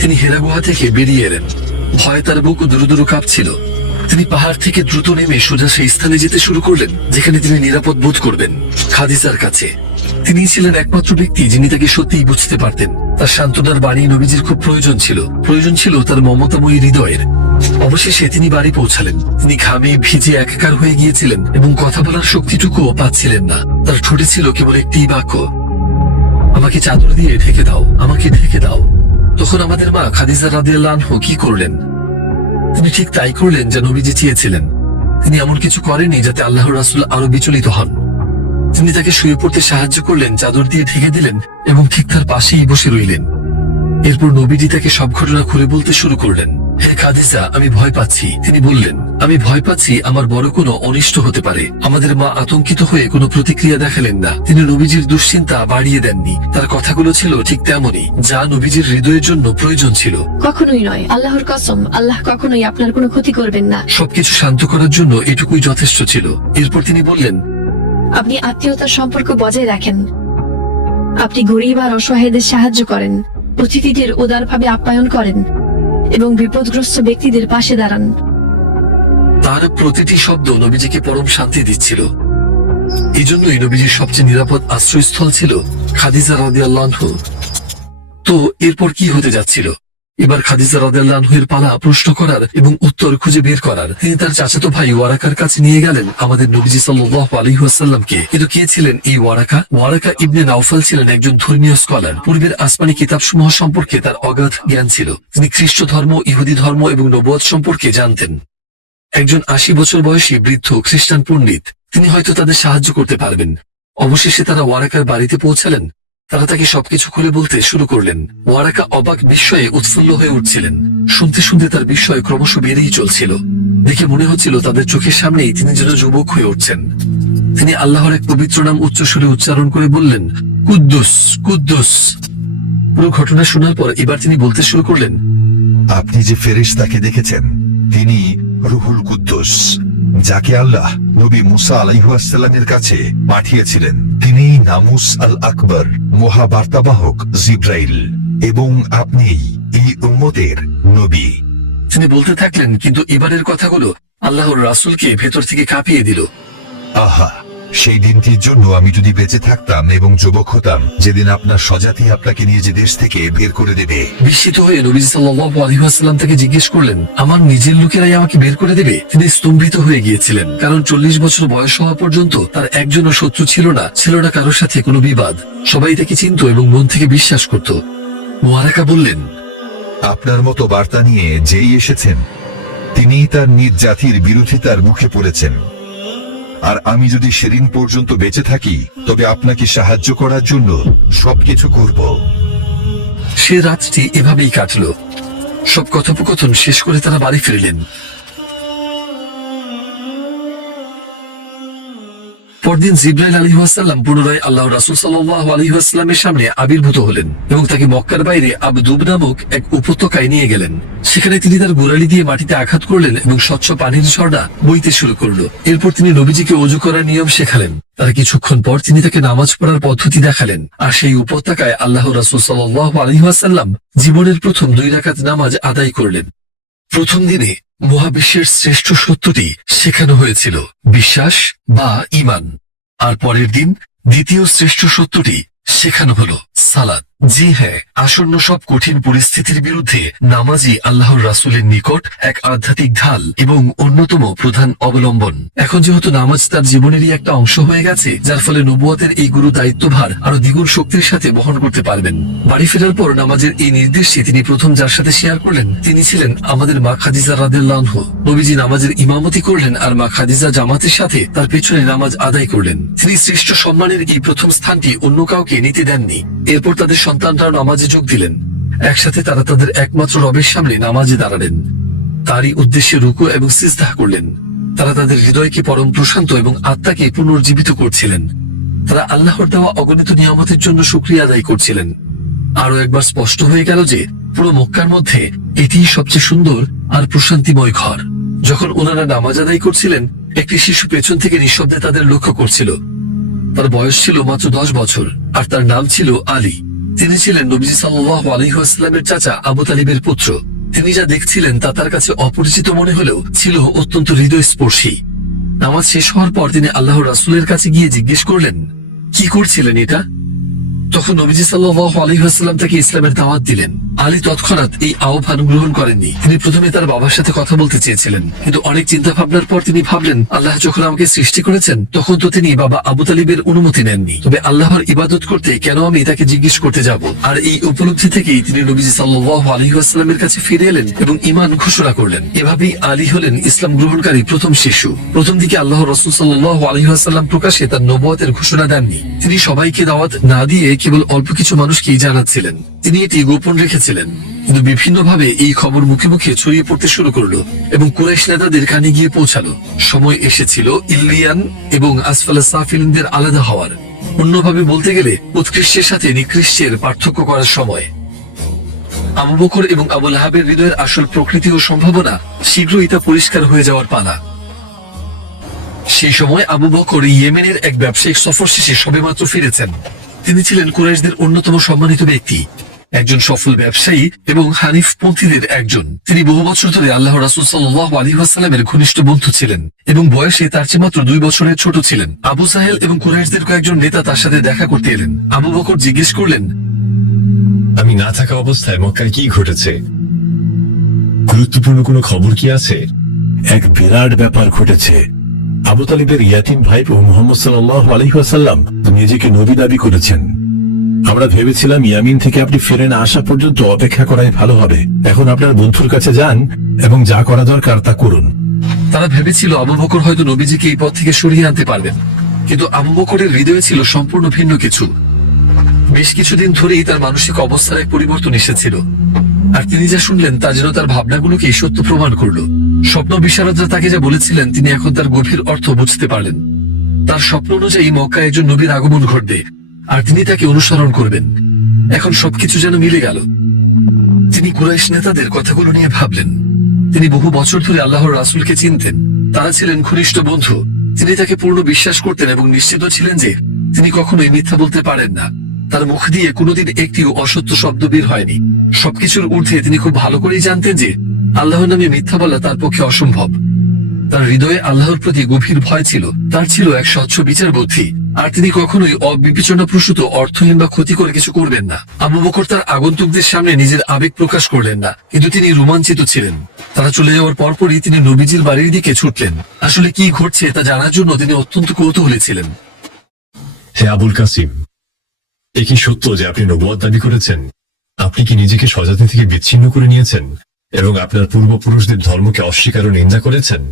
তিনি হেরা গুহা থেকে বেরিয়ে এলেন। ভয়ে তার বুক দুরু দুরু কাঁপছিল। তিনি পাহাড় থেকে দ্রুত নেমে সোজা সেই স্থানে যেতে শুরু করলেন যেখানে তিনি নিরাপদ বোধ করবেন, খাদিজার কাছে। তিনি ছিলেন একমাত্র ব্যক্তি যিনি তাকে সত্যিই বুঝতে পারতেন। তার সান্ত্বনার বাণী নবীজির খুব প্রয়োজন ছিল তার মমতাময়ী হৃদয়ের। অবশেষে তিনি বাড়ি পৌঁছালেন। তিনি ঘামে ভিজে একাকার হয়ে গিয়েছিলেন এবং কথা বলার শক্তিটুকুও পাচ্ছিলেন না। তার ঠোঁটে ছিল কেবল একটি বাক্য, আমাকে চাদর দিয়ে ঢেকে দাও, আমাকে ঢেকে দাও। তখন আমাদের মা খাদিজা রাদিয়াল্লাহু আনহা কি করলেন? তিনি ঠিক তাই করলেন যা নবীজি চেয়েছিলেন। তিনি এমন কিছু করেননি যাতে আল্লাহর রাসূল আরো বিচলিত হন। তিনি তাকে শুয়ে পড়তে সাহায্য করলেন, চাদর দিয়ে ঢেকে দিলেন এবং ঠিক তার পাশেই বসে রইলেন। এরপর নবীজি তাকে সব ঘটনা খুলে বলতে শুরু করলেন। হে খাদিজা, আমি ভয় পাচ্ছি। তিনি বললেন, আমি ভয় পাচ্ছি আমার বড় কোনো অনিষ্ট হতে পারে। আমাদের মা আতঙ্কিত হয়ে কোনো প্রতিক্রিয়া দেখালেন না। তিনি নবীজির দুশ্চিন্তা বাড়িয়ে দেননি। তার কথাগুলো ছিল ঠিক তেমনই, যা নবীজির হৃদয়ের জন্য প্রয়োজন ছিল। কখনোই নয়, আল্লাহর কসম, আল্লাহ কখনোই আপনার কোনো ক্ষতি করবেন না। সবকিছু শান্ত করার জন্য এটুকুই যথেষ্ট ছিল। এরপর তিনি বললেন, আপনি আত্মীয়তার সম্পর্ক বজায় রাখেন। আপনি গরিব আর অসহায়দের সাহায্য করেন, অতিথিদের উদারভাবে আপ্যায়ন করেন এবং বিপদগ্রস্ত ব্যক্তিদের পাশে দাঁড়ান। তার প্রতিটি শব্দ নবীজিকে পরম শান্তি দিচ্ছিল। এই জন্যই নবীজির সবচেয়ে নিরাপদ আশ্রয়স্থল ছিল খাদিজা রাদিয়াল্লাহু আনহা। তো এরপর কি হতে যাচ্ছিল? এবার খাদিজা রাদিয়াল্লাহু আনহার পালা প্রশ্ন করার এবং উত্তর খুঁজে বের করার। তিনি তার চাচাতো ভাই ওয়ারাকার কাছে নিয়ে গেলেন আমাদের নবীজি সাল্লাল্লাহু আলাইহি ওয়াসাল্লামকে। কিন্তু কে ছিলেন এই ওয়ারাকা? ওয়ারাকা ইবনে নাওফাল ছিলেন একজন ধর্মীয় স্কলার। পূর্বের আসমানি কিতাবসমূহ সম্পর্কে তার অগাধ জ্ঞান ছিল। তিনি খ্রিস্ট ধর্ম, ইহুদি ধর্ম এবং নবুয়ত সম্পর্কে জানতেন। একজন 80 বছর বয়সী বৃদ্ধ খ্রিস্টান পণ্ডিত। তিনি হয়তো তাদের সাহায্য করতে পারবেন। অবশেষে তারা ওয়ারাকার বাড়িতে পৌঁছালেন। তারা তাকে সবকিছু খুলে বলতে শুরু করলেন। ওয়ারাকা অবাক বিস্ময়ে উৎফুল্ল হয়ে উঠছিলেন। শুনতে শুনতে তার বিস্ময় ক্রমশ বেড়েই চলছিল। দেখে মনে হচ্ছিল তাদের চোখের সামনেই তিনি যেন যুবক হয়ে উঠছেন। তিনি আল্লাহর এক পবিত্র নাম উচ্চ সুরে উচ্চারণ করে বললেন, কুদ্দুস কুদ্দুস। পুরো ঘটনা শোনার পর এবার তিনি বলতে শুরু করলেন, আপনি যে ফেরেশতাকে দেখেছেন তিনি রুহুল কুদ্দুস, যাকে আল্লাহ নবী মুসা আলাইহিসসালামের কাছে পাঠিয়েছিলেন। তিনি নামুস আল আকবর, মহাবার্তাবাহক জিব্রাইল, এবং আপনি এই উম্মতের নবী। তিনি বলতে থাকলেন, কিন্তু এবারের কথাগুলো আল্লাহর রাসূলকে ভেতর থেকে কাঁপিয়ে দিল। আহা, সেই দিনটির জন্য আমি যদি বেঁচে থাকতাম এবং যুবক হতাম, যেদিন আপনার স্বজাতি আপনাকে নিয়ে যে দেশ থেকে বের করে দেবে। বিস্মিত হয়ে নবী সাল্লাল্লাহু আলাইহি ওয়াসাল্লাম তাকে জিজ্ঞেস করলেন, আমার নিজের লোকেরাই আমাকে বের করে দেবে? তিনি স্তম্ভিত হয়ে গিয়েছিলেন, কারণ 40 বছর বয়স হওয়া পর্যন্ত তার একজনও শত্রু ছিল না কারোর সাথে কোনো বিবাদ। সবাই তাকে চিনত এবং মন থেকে বিশ্বাস করত। ওয়ারাকা বললেন, আপনার মতো বার্তা নিয়ে যেই এসেছেন তিনি তার নিজ জাতির বিরোধিতার মুখে পড়েছেন। আর আমি যদি সেদিন পর্যন্ত বেঁচে থাকি তবে আপনাকে সাহায্য করার জন্য সবকিছু করব। সে রাতটি এভাবেই কাটল। সব কথোপকথন শেষ করে তারা বাড়ি ফিরলেন। পরদিন জিব্রাইল আলাইহিস সালাম পুনরায় আল্লাহর রাসূল সাল্লাল্লাহু আলাইহি ওয়াসাল্লামের সামনে আবির্ভূত হলেন এবং তাকে মক্কার বাইরে আবদুব নামক এক উপত্যকায় নিয়ে গেলেন। সেখানে তিনি তার গোড়ালি দিয়ে মাটিতে আঘাত করলেন এবং স্বচ্ছ পানির ঝর্ণা বইতে শুরু করলো। এরপর তিনি নবীজিকে ওযু করার নিয়ম শেখালেন। তার কিছুক্ষণ পর তিনি তাকে নামাজ পড়ার পদ্ধতি দেখালেন। আর সেই উপত্যকায় আল্লাহর রাসূল সাল্লাল্লাহু আলাইহি ওয়াসাল্লাম জীবনের প্রথম 2 রাকাত নামাজ আদায় করলেন। প্রথম দিনে মহাবিশ্বের শ্রেষ্ঠ সত্যটি শেখানো হয়েছিল, বিশ্বাস বা ঈমান। আর পরের দিন দ্বিতীয় শ্রেষ্ঠ সত্যটি শেখানো হলো, সালাত। জি হ্যাঁ, আসন্ন সব কঠিন পরিস্থিতির বিরুদ্ধে নামাজই আল্লাহর রাসূলের নিকট এক আধ্যাত্মিক ঢাল এবং অন্যতম প্রধান অবলম্বন। এখন যেহেতু নামাজ তার জীবনেরই একটা অংশ হয়ে গেছে, যার ফলে নবুয়তের এই গুরু দায়িত্বভার আরো দ্বিগুণ শক্তির সাথে বহন করতে পারবেন। বাড়ি ফেরার পর নামাজের এই নির্দেশটি তিনি প্রথম যার সাথে শেয়ার করলেন তিনি ছিলেন আমাদের মা খাদিজা রাদিয়াল্লাহু আনহা। নবীজি নামাজের ইমামতি করলেন আর মা খাদিজা জামাতের সাথে তার পেছনে নামাজ আদায় করলেন। তিনি শ্রেষ্ঠ সম্মানের এই প্রথম স্থানটি অন্য কাউকে নিতে দেননি। এরপর তাদের সন্তানরাও নামাজে যোগ দিলেন। একসাথে তারা তাদের একমাত্র রবের সামনে নামাজে দাঁড়ালেন। তারই উদ্দেশ্যে রুকু এবং সিজদা করলেন। তারা তাদের হৃদয়কে পরম প্রশান্ত এবং আত্মাকে পুনর্জীবিত করছিলেন। তারা আল্লাহর দেওয়া অগণিত নিয়ামতের জন্য শুকরিয়া আদায় করছিলেন। আরো একবার স্পষ্ট হয়ে গেল যে পুরো মক্কার মধ্যে এটিই সবচেয়ে সুন্দর আর প্রশান্তিময় ঘর। যখন ওনারা নামাজ আদায় করছিলেন, একটি শিশু পেছন থেকে নিঃশব্দে তাদের লক্ষ্য করছিল। তার বয়স ছিল মাত্র 10 বছর আর তার নাম ছিল আলী। তিনি ছিলেন নবীজি সাল্লাল্লাহু আলাইহি ওয়াসাল্লামের চাচা আবু তালিবের পুত্র। তিনি যা দেখছিলেন তা তার কাছে অপরিচিত মনে হলেও ছিল অত্যন্ত হৃদয়স্পর্শী। নামাজ শেষ হওয়ার পর তিনি আল্লাহর রাসূলের কাছে গিয়ে জিজ্ঞেস করলেন, কি করছিলেন এটা? তখন নবীজি সাল্লাল্লাহু আলাইহি ওয়াসাল্লাম তাকে ইসলামের দাওয়াত দিলেন। আলী তৎক্ষণাৎ এই আহ্বান গ্রহণ করেননি। তিনি প্রথমে তার বাবার সাথে কথা বলতে চেয়েছিলেন, কিন্তু অনেক চিন্তা ভাবনার পর তিনি ভাবলেন, আল্লাহ যখন আমাকে সৃষ্টি করেছেন তখন তো তিনি বাবা আবু তালিবের অনুমতি নেননি, তবে আল্লাহর ইবাদত করতে কেন আমি তাকে জিজ্ঞেস করতে যাব? আর এই উপলব্ধি থেকেই তিনি নবীজি সাল্লাল্লাহু আলাইহি ওয়াসাল্লামের কাছে ফিরে এলেন এবং ঈমান ঘোষণা করলেন। এভাবেই আলী হলেন ইসলাম গ্রহণকারী প্রথম শিশু। প্রথম দিকে আল্লাহর রাসূল সাল্লাল্লাহু আলাইহি ওয়াসাল্লাম প্রকাশ্যে তার নবুয়তের ঘোষণা দেননি। তিনি সবাইকে দাওয়াত না দিয়ে কেবল অল্প কিছু মানুষকেই জানাচ্ছিলেন। তিনি এটি গোপন রেখেছিলেন, কিন্তু বিভিন্নভাবে এই খবর মুখে মুখে ছড়িয়ে পড়তে শুরু করলো এবং কুরাইশ নেতাদের কানে গিয়ে পৌঁছালো। সময় এসেছিল ইল্লিয়ান এবং আসফালা সাফিলিনদের আলাদা হওয়ার। অন্যভাবে বলতে গেলে উৎকৃষ্টের সাথে নিকৃষ্টের পার্থক্য করার সময়। আবু বকর এবং আবু লাহাবের হৃদয়ের আসল প্রকৃতি ও সম্ভাবনা শীঘ্রই তা পরিষ্কার হয়ে যাওয়ার পালা। সেই সময় আবু বকর ইয়েমেনের এক ব্যবসায়িক সফর শেষে সবেমাত্র ফিরেছেন। তিনি ছিলেন কুরাইশদের অন্যতম সম্মানিত ব্যক্তি, একজন সফল ব্যবসায়ী এবং হানিফ পন্থীদের একজন। তিনি বহু বছর ধরে আল্লাহর রাসূল সাল্লাল্লাহু আলাইহি ওয়াসাল্লামের ঘনিষ্ঠ বন্ধু ছিলেন এবং বয়সে তার চেয়ে মাত্র 2 বছরের ছোট ছিলেন। আবু সাহেল এবং কুরাইশদের কয়েকজন নেতা তার সাথে দেখা করতে এলেন। আবু বকর জিজ্ঞেস করলেন, আমি না থাকা অবস্থায় মক্কায় কি ঘটেছে? গুরুত্বপূর্ণ কোনো খবর কি আছে? এক বিরাট ব্যাপার ঘটেছে। আবু তালিবের ইয়াতিম ভাইপো মুহাম্মদ সাল্লাল্লাহু আলাইহি ওয়াসাল্লাম নিজেকে নবী দাবি করেছেন। আমরা ভেবেছিলাম ইয়ামিন থেকে আপনি ফিরে না আসা পর্যন্ত অপেক্ষা করাই ভালো হবে। এখন আপনার বন্ধুর কাছে যান এবং যা করা দরকার তা করুন। তারা ভেবেছিল আবু বকর হয়তো নবীজিকে এই পথ থেকে সরিয়ে আনতে পারবেন, কিন্তু আবু বকরের হৃদয়ে ছিল সম্পূর্ণ ভিন্ন কিছু। বেশ কিছুদিন ধরেই তার মানসিক অবস্থার এক পরিবর্তন এসেছিল, আর তিনি যা শুনলেন তা যেন তার ভাবনাগুলোকে সত্য প্রমাণ করলো। স্বপ্ন বিশারদরা তাকে যা বলেছিলেন তিনি এখন তার গভীর অর্থ বুঝতে পারলেন। তার স্বপ্ন অনুযায়ী মক্কায় একজন নবীর আগমন ঘটবে, আর তিনি তাকে অনুসরণ করবেন। এখন সবকিছু যেন মিলে গেল। তিনি কুরাইশ নেতাদের কথাগুলো নিয়ে ভাবলেন। তিনি বহু বছর ধরে আল্লাহর রাসূলকে চিনতেন, তারা ছিলেন ঘনিষ্ঠ বন্ধু। তিনি তাকে পূর্ণ বিশ্বাস করতেন এবং নিশ্চিত ছিলেন যে তিনি কখনোই মিথ্যা বলতে পারেন না। তার মুখ দিয়ে কোনোদিন একটিও অসত্য শব্দ বের হয়নি। সবকিছুর ঊর্ধ্বে তিনি খুব ভালো করেই জানতেন যে আল্লাহর নামে মিথ্যা বলা তার পক্ষে অসম্ভব। তার হৃদয়ে আল্লাহর প্রতি গভীর ভয় ছিল। তার ছিল এক স্বচ্ছ বিচার বুদ্ধি, আর তিনি কখনোই অবিবেচনাপ্রসূত অর্থহীন বা ক্ষতিকর কিছু করবেন না। আবু বকর তার আগন্তুকদের সামনে নিজের আবেগ প্রকাশ করলেন না, কিন্তু তিনি রোমাঞ্চিত ছিলেন। তারা চলে যাওয়ার পরপরই তিনি নবীজির বাড়ির দিকে ছুটলেন। আসলে কি ঘটছে তা জানার জন্য তিনি অত্যন্ত কৌতূহলী ছিলেন। হে আবুল কাসিম, এ কি সত্য যে আপনি নবুয়ত দাবি করেছেন? আপনি কি নিজেকে স্বজাতি থেকে বিচ্ছিন্ন করে নিয়েছেন এবং আপনার পূর্বপুরুষদের ধর্মকে অস্বীকার ও নিন্দা করেছেন?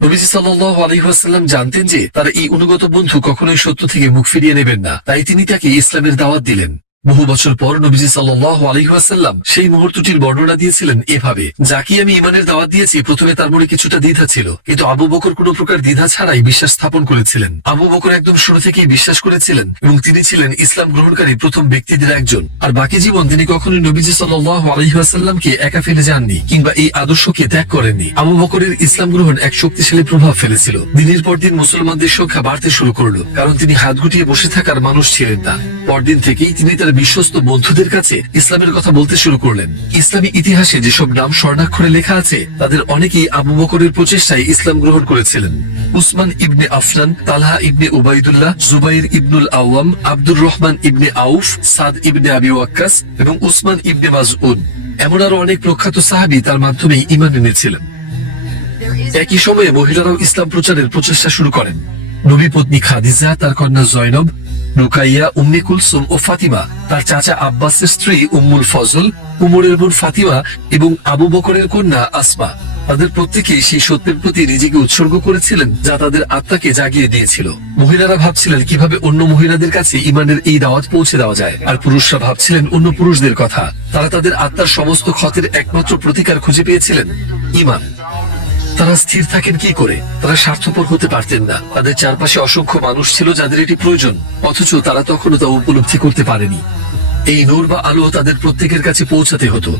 নবীজি সাল্লাল্লাহু আলাইহি ওয়াসাল্লাম জানতেন যে তার এই অনুগত বন্ধু কখনোই সত্য থেকে মুখ ফিরিয়ে নেবেন না, তাই তিনি তাকে ইসলামের দাওয়াত দিলেন। বহু বছর পর নবীজি সাল্লাল্লাহু আলাইহি ওয়াসাল্লাম সেই মুহূর্তটির বর্ণনা দিয়েছিলেন এভাবে: যাকে আমি ঈমানের দাওয়াত দিয়েছি, প্রথমে তার মনে কিছুটা দ্বিধা ছিল, কিন্তু আবু বকর কোনো প্রকার দ্বিধা ছাড়াই বিশ্বাস স্থাপন করেছিলেন। আবু বকর একদম শুরু থেকেই বিশ্বাস করেছিলেন এবং তিনি ছিলেন ইসলাম গ্রহণকারী প্রথম ব্যক্তিদের একজন। আর বাকি জীবন তিনি কখনোই নবীজি সাল্লাল্লাহু আলাইহি ওয়াসাল্লামকে একা ফেলে যাননি কিংবা এই আদর্শকে ত্যাগ করেননি। আবু বকরের ইসলাম গ্রহণ এক শক্তিশালী প্রভাব ফেলেছিল। দিনের পর দিন মুসলমানদের সংখ্যা বাড়তে শুরু করলো, কারণ তিনি হাত গুটিয়ে বসে থাকার মানুষ ছিলেন না। পরদিন থেকেই তিনি তার বিশ্বস্ত বন্ধুদের কাছে ইসলামের কথা বলতে শুরু করলেন। ইসলামী ইতিহাসে যেসব নাম স্বর্ণাক্ষরে লেখা আছে তাদের অনেকেই আবু বকরের প্রচেষ্টায় ইসলাম গ্রহণ করেছিলেন। উসমান ইবনে আফরান, তালহা ইবনে উবাইদুল্লাহ, জুবাইর ইবনুল আওয়াম, আব্দুর রহমান ইবনে আউফ, সাদ ইবনে আবি ওয়াক্কাস এবং উসমান ইবনে মাসউদ, এমন আরো অনেক প্রখ্যাত সাহাবী তার মাধ্যমে ঈমান এনেছিলেন। একই সময়ে মহিলারাও ইসলাম প্রচারের প্রচেষ্টা শুরু করেন। নবী পত্নী খাদিজা, তার কন্যা জয়নব, রুকাইয়া, উম্মে কুলসুম ও ফাতিমা, তার চাচা আব্বাসের স্ত্রী উম্মুল ফজল, উমরের বোন ফাতিমা এবং আবু বকরের কন্যা আসমা, তাদের প্রত্যেকেই সেই সত্যের প্রতি নিজেকে উৎসর্গ করেছিলেন যা তাদের আত্মাকে জাগিয়ে দিয়েছিল। মহিলারা ভাবছিলেন কিভাবে অন্য মহিলাদের কাছে ঈমানের এই দাওয়াত পৌঁছে দেওয়া যায়, আর পুরুষরা ভাবছিলেন অন্য পুরুষদের কথা। তারা তাদের আত্মার সমস্ত ক্ষতের একমাত্র প্রতিকার খুঁজে পেয়েছিলেন ঈমান। তারা স্থির থাকেন কি করে? তারা স্বার্থপর হতে পারতেন না। তাদের চারপাশে অসংখ্য মানুষ ছিল যাদের এটি প্রয়োজন, অথচ তারা তখনও তা উপলব্ধি করতে পারেনি। এই নূর বা আলো তাদের প্রত্যেকের কাছে পৌঁছাতে হতো,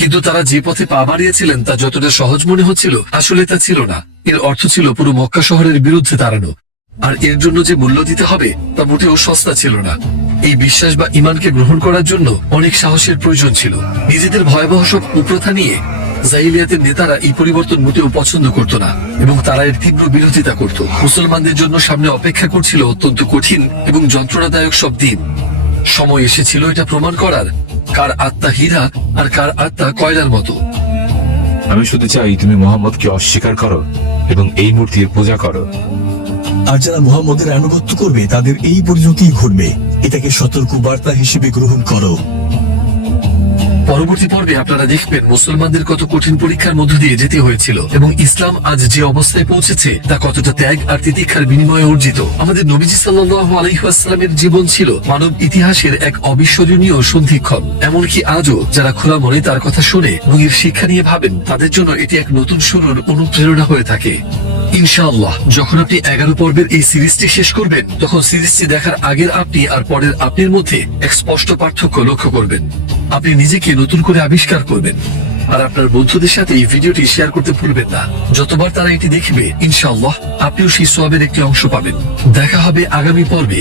কিন্তু তারা যে পথে পা বাড়িয়েছিলেন তা যতটা সহজ মনে হচ্ছিল, আসলে তা ছিল না। এর অর্থ ছিল পুরো মক্কা শহরের বিরুদ্ধে দাঁড়ানো, আর এর জন্য যে মূল্য দিতে হবে তা মোটেও সস্তা ছিল না। এই বিশ্বাস বা ঈমানকে গ্রহণ করার জন্য অনেক সাহসের প্রয়োজন ছিল। নিজেদের ভয়াবহ সব কুপ্রথা নিয়ে জাহিলিয়াতের নেতারা এই পরিবর্তন মোটেও পছন্দ করত না এবং তারা এর তীব্র বিরোধিতা করত। মুসলমানদের জন্য সামনে অপেক্ষা করছিল অত্যন্ত কঠিন এবং যন্ত্রণাদায়ক সব দিন। সময় এসেছিল এটা প্রমাণ করার কার আত্মা হীরা আর কার আত্মা কয়লার মতো। আমি শুধু চাই তুমি মুহাম্মদকে অস্বীকার করো এবং এই মূর্তির পূজা করো। আর যারা মুহাম্মদের আনুগত্য করবে তাদের এই পরিণতি ঘটবে। এটাকে সতর্ক বার্তা হিসেবে গ্রহণ করো। পরবর্তী পর্বে আপনারা দেখবেন মুসলমানদের কত কঠিন পরীক্ষার মধ্য দিয়ে যেতে হয়েছিল এবং ইসলাম আজ যে অবস্থায় পৌঁছেছে তা কতটা ত্যাগ আর তিতিক্ষার বিনিময়ে অর্জিত। আমাদের নবীজি সাল্লাল্লাহু আলাইহি ওয়াসাল্লামের জীবন ছিল মানব ইতিহাসের এক অবিস্মরণীয় সন্ধিক্ষণ। এমনকি আজও যারা খোলা মনে তার কথা শুনে এবং এর শিক্ষা নিয়ে ভাবেন, তাদের জন্য এটি এক নতুন শুরুর অনুপ্রেরণা হয়ে থাকে। ইনশাআল্লাহ যখন আপনি 11 পর্বের এই সিরিজটি শেষ করবেন, তখন সিরিজটি দেখার আগের আপনি আর পরের আপনির মধ্যে এক স্পষ্ট পার্থক্য লক্ষ্য করবেন। আপনি নিজেকে নতুন করে আবিষ্কার করবেন, আর আপনার বন্ধুদের সাথে এই ভিডিওটি শেয়ার করতে ভুলবেন না। যতবার তারা এটি দেখবে, ইনশাআল্লাহ আপনিও সেই সওয়াবের একটি অংশ পাবেন। দেখা হবে আগামী পর্বে।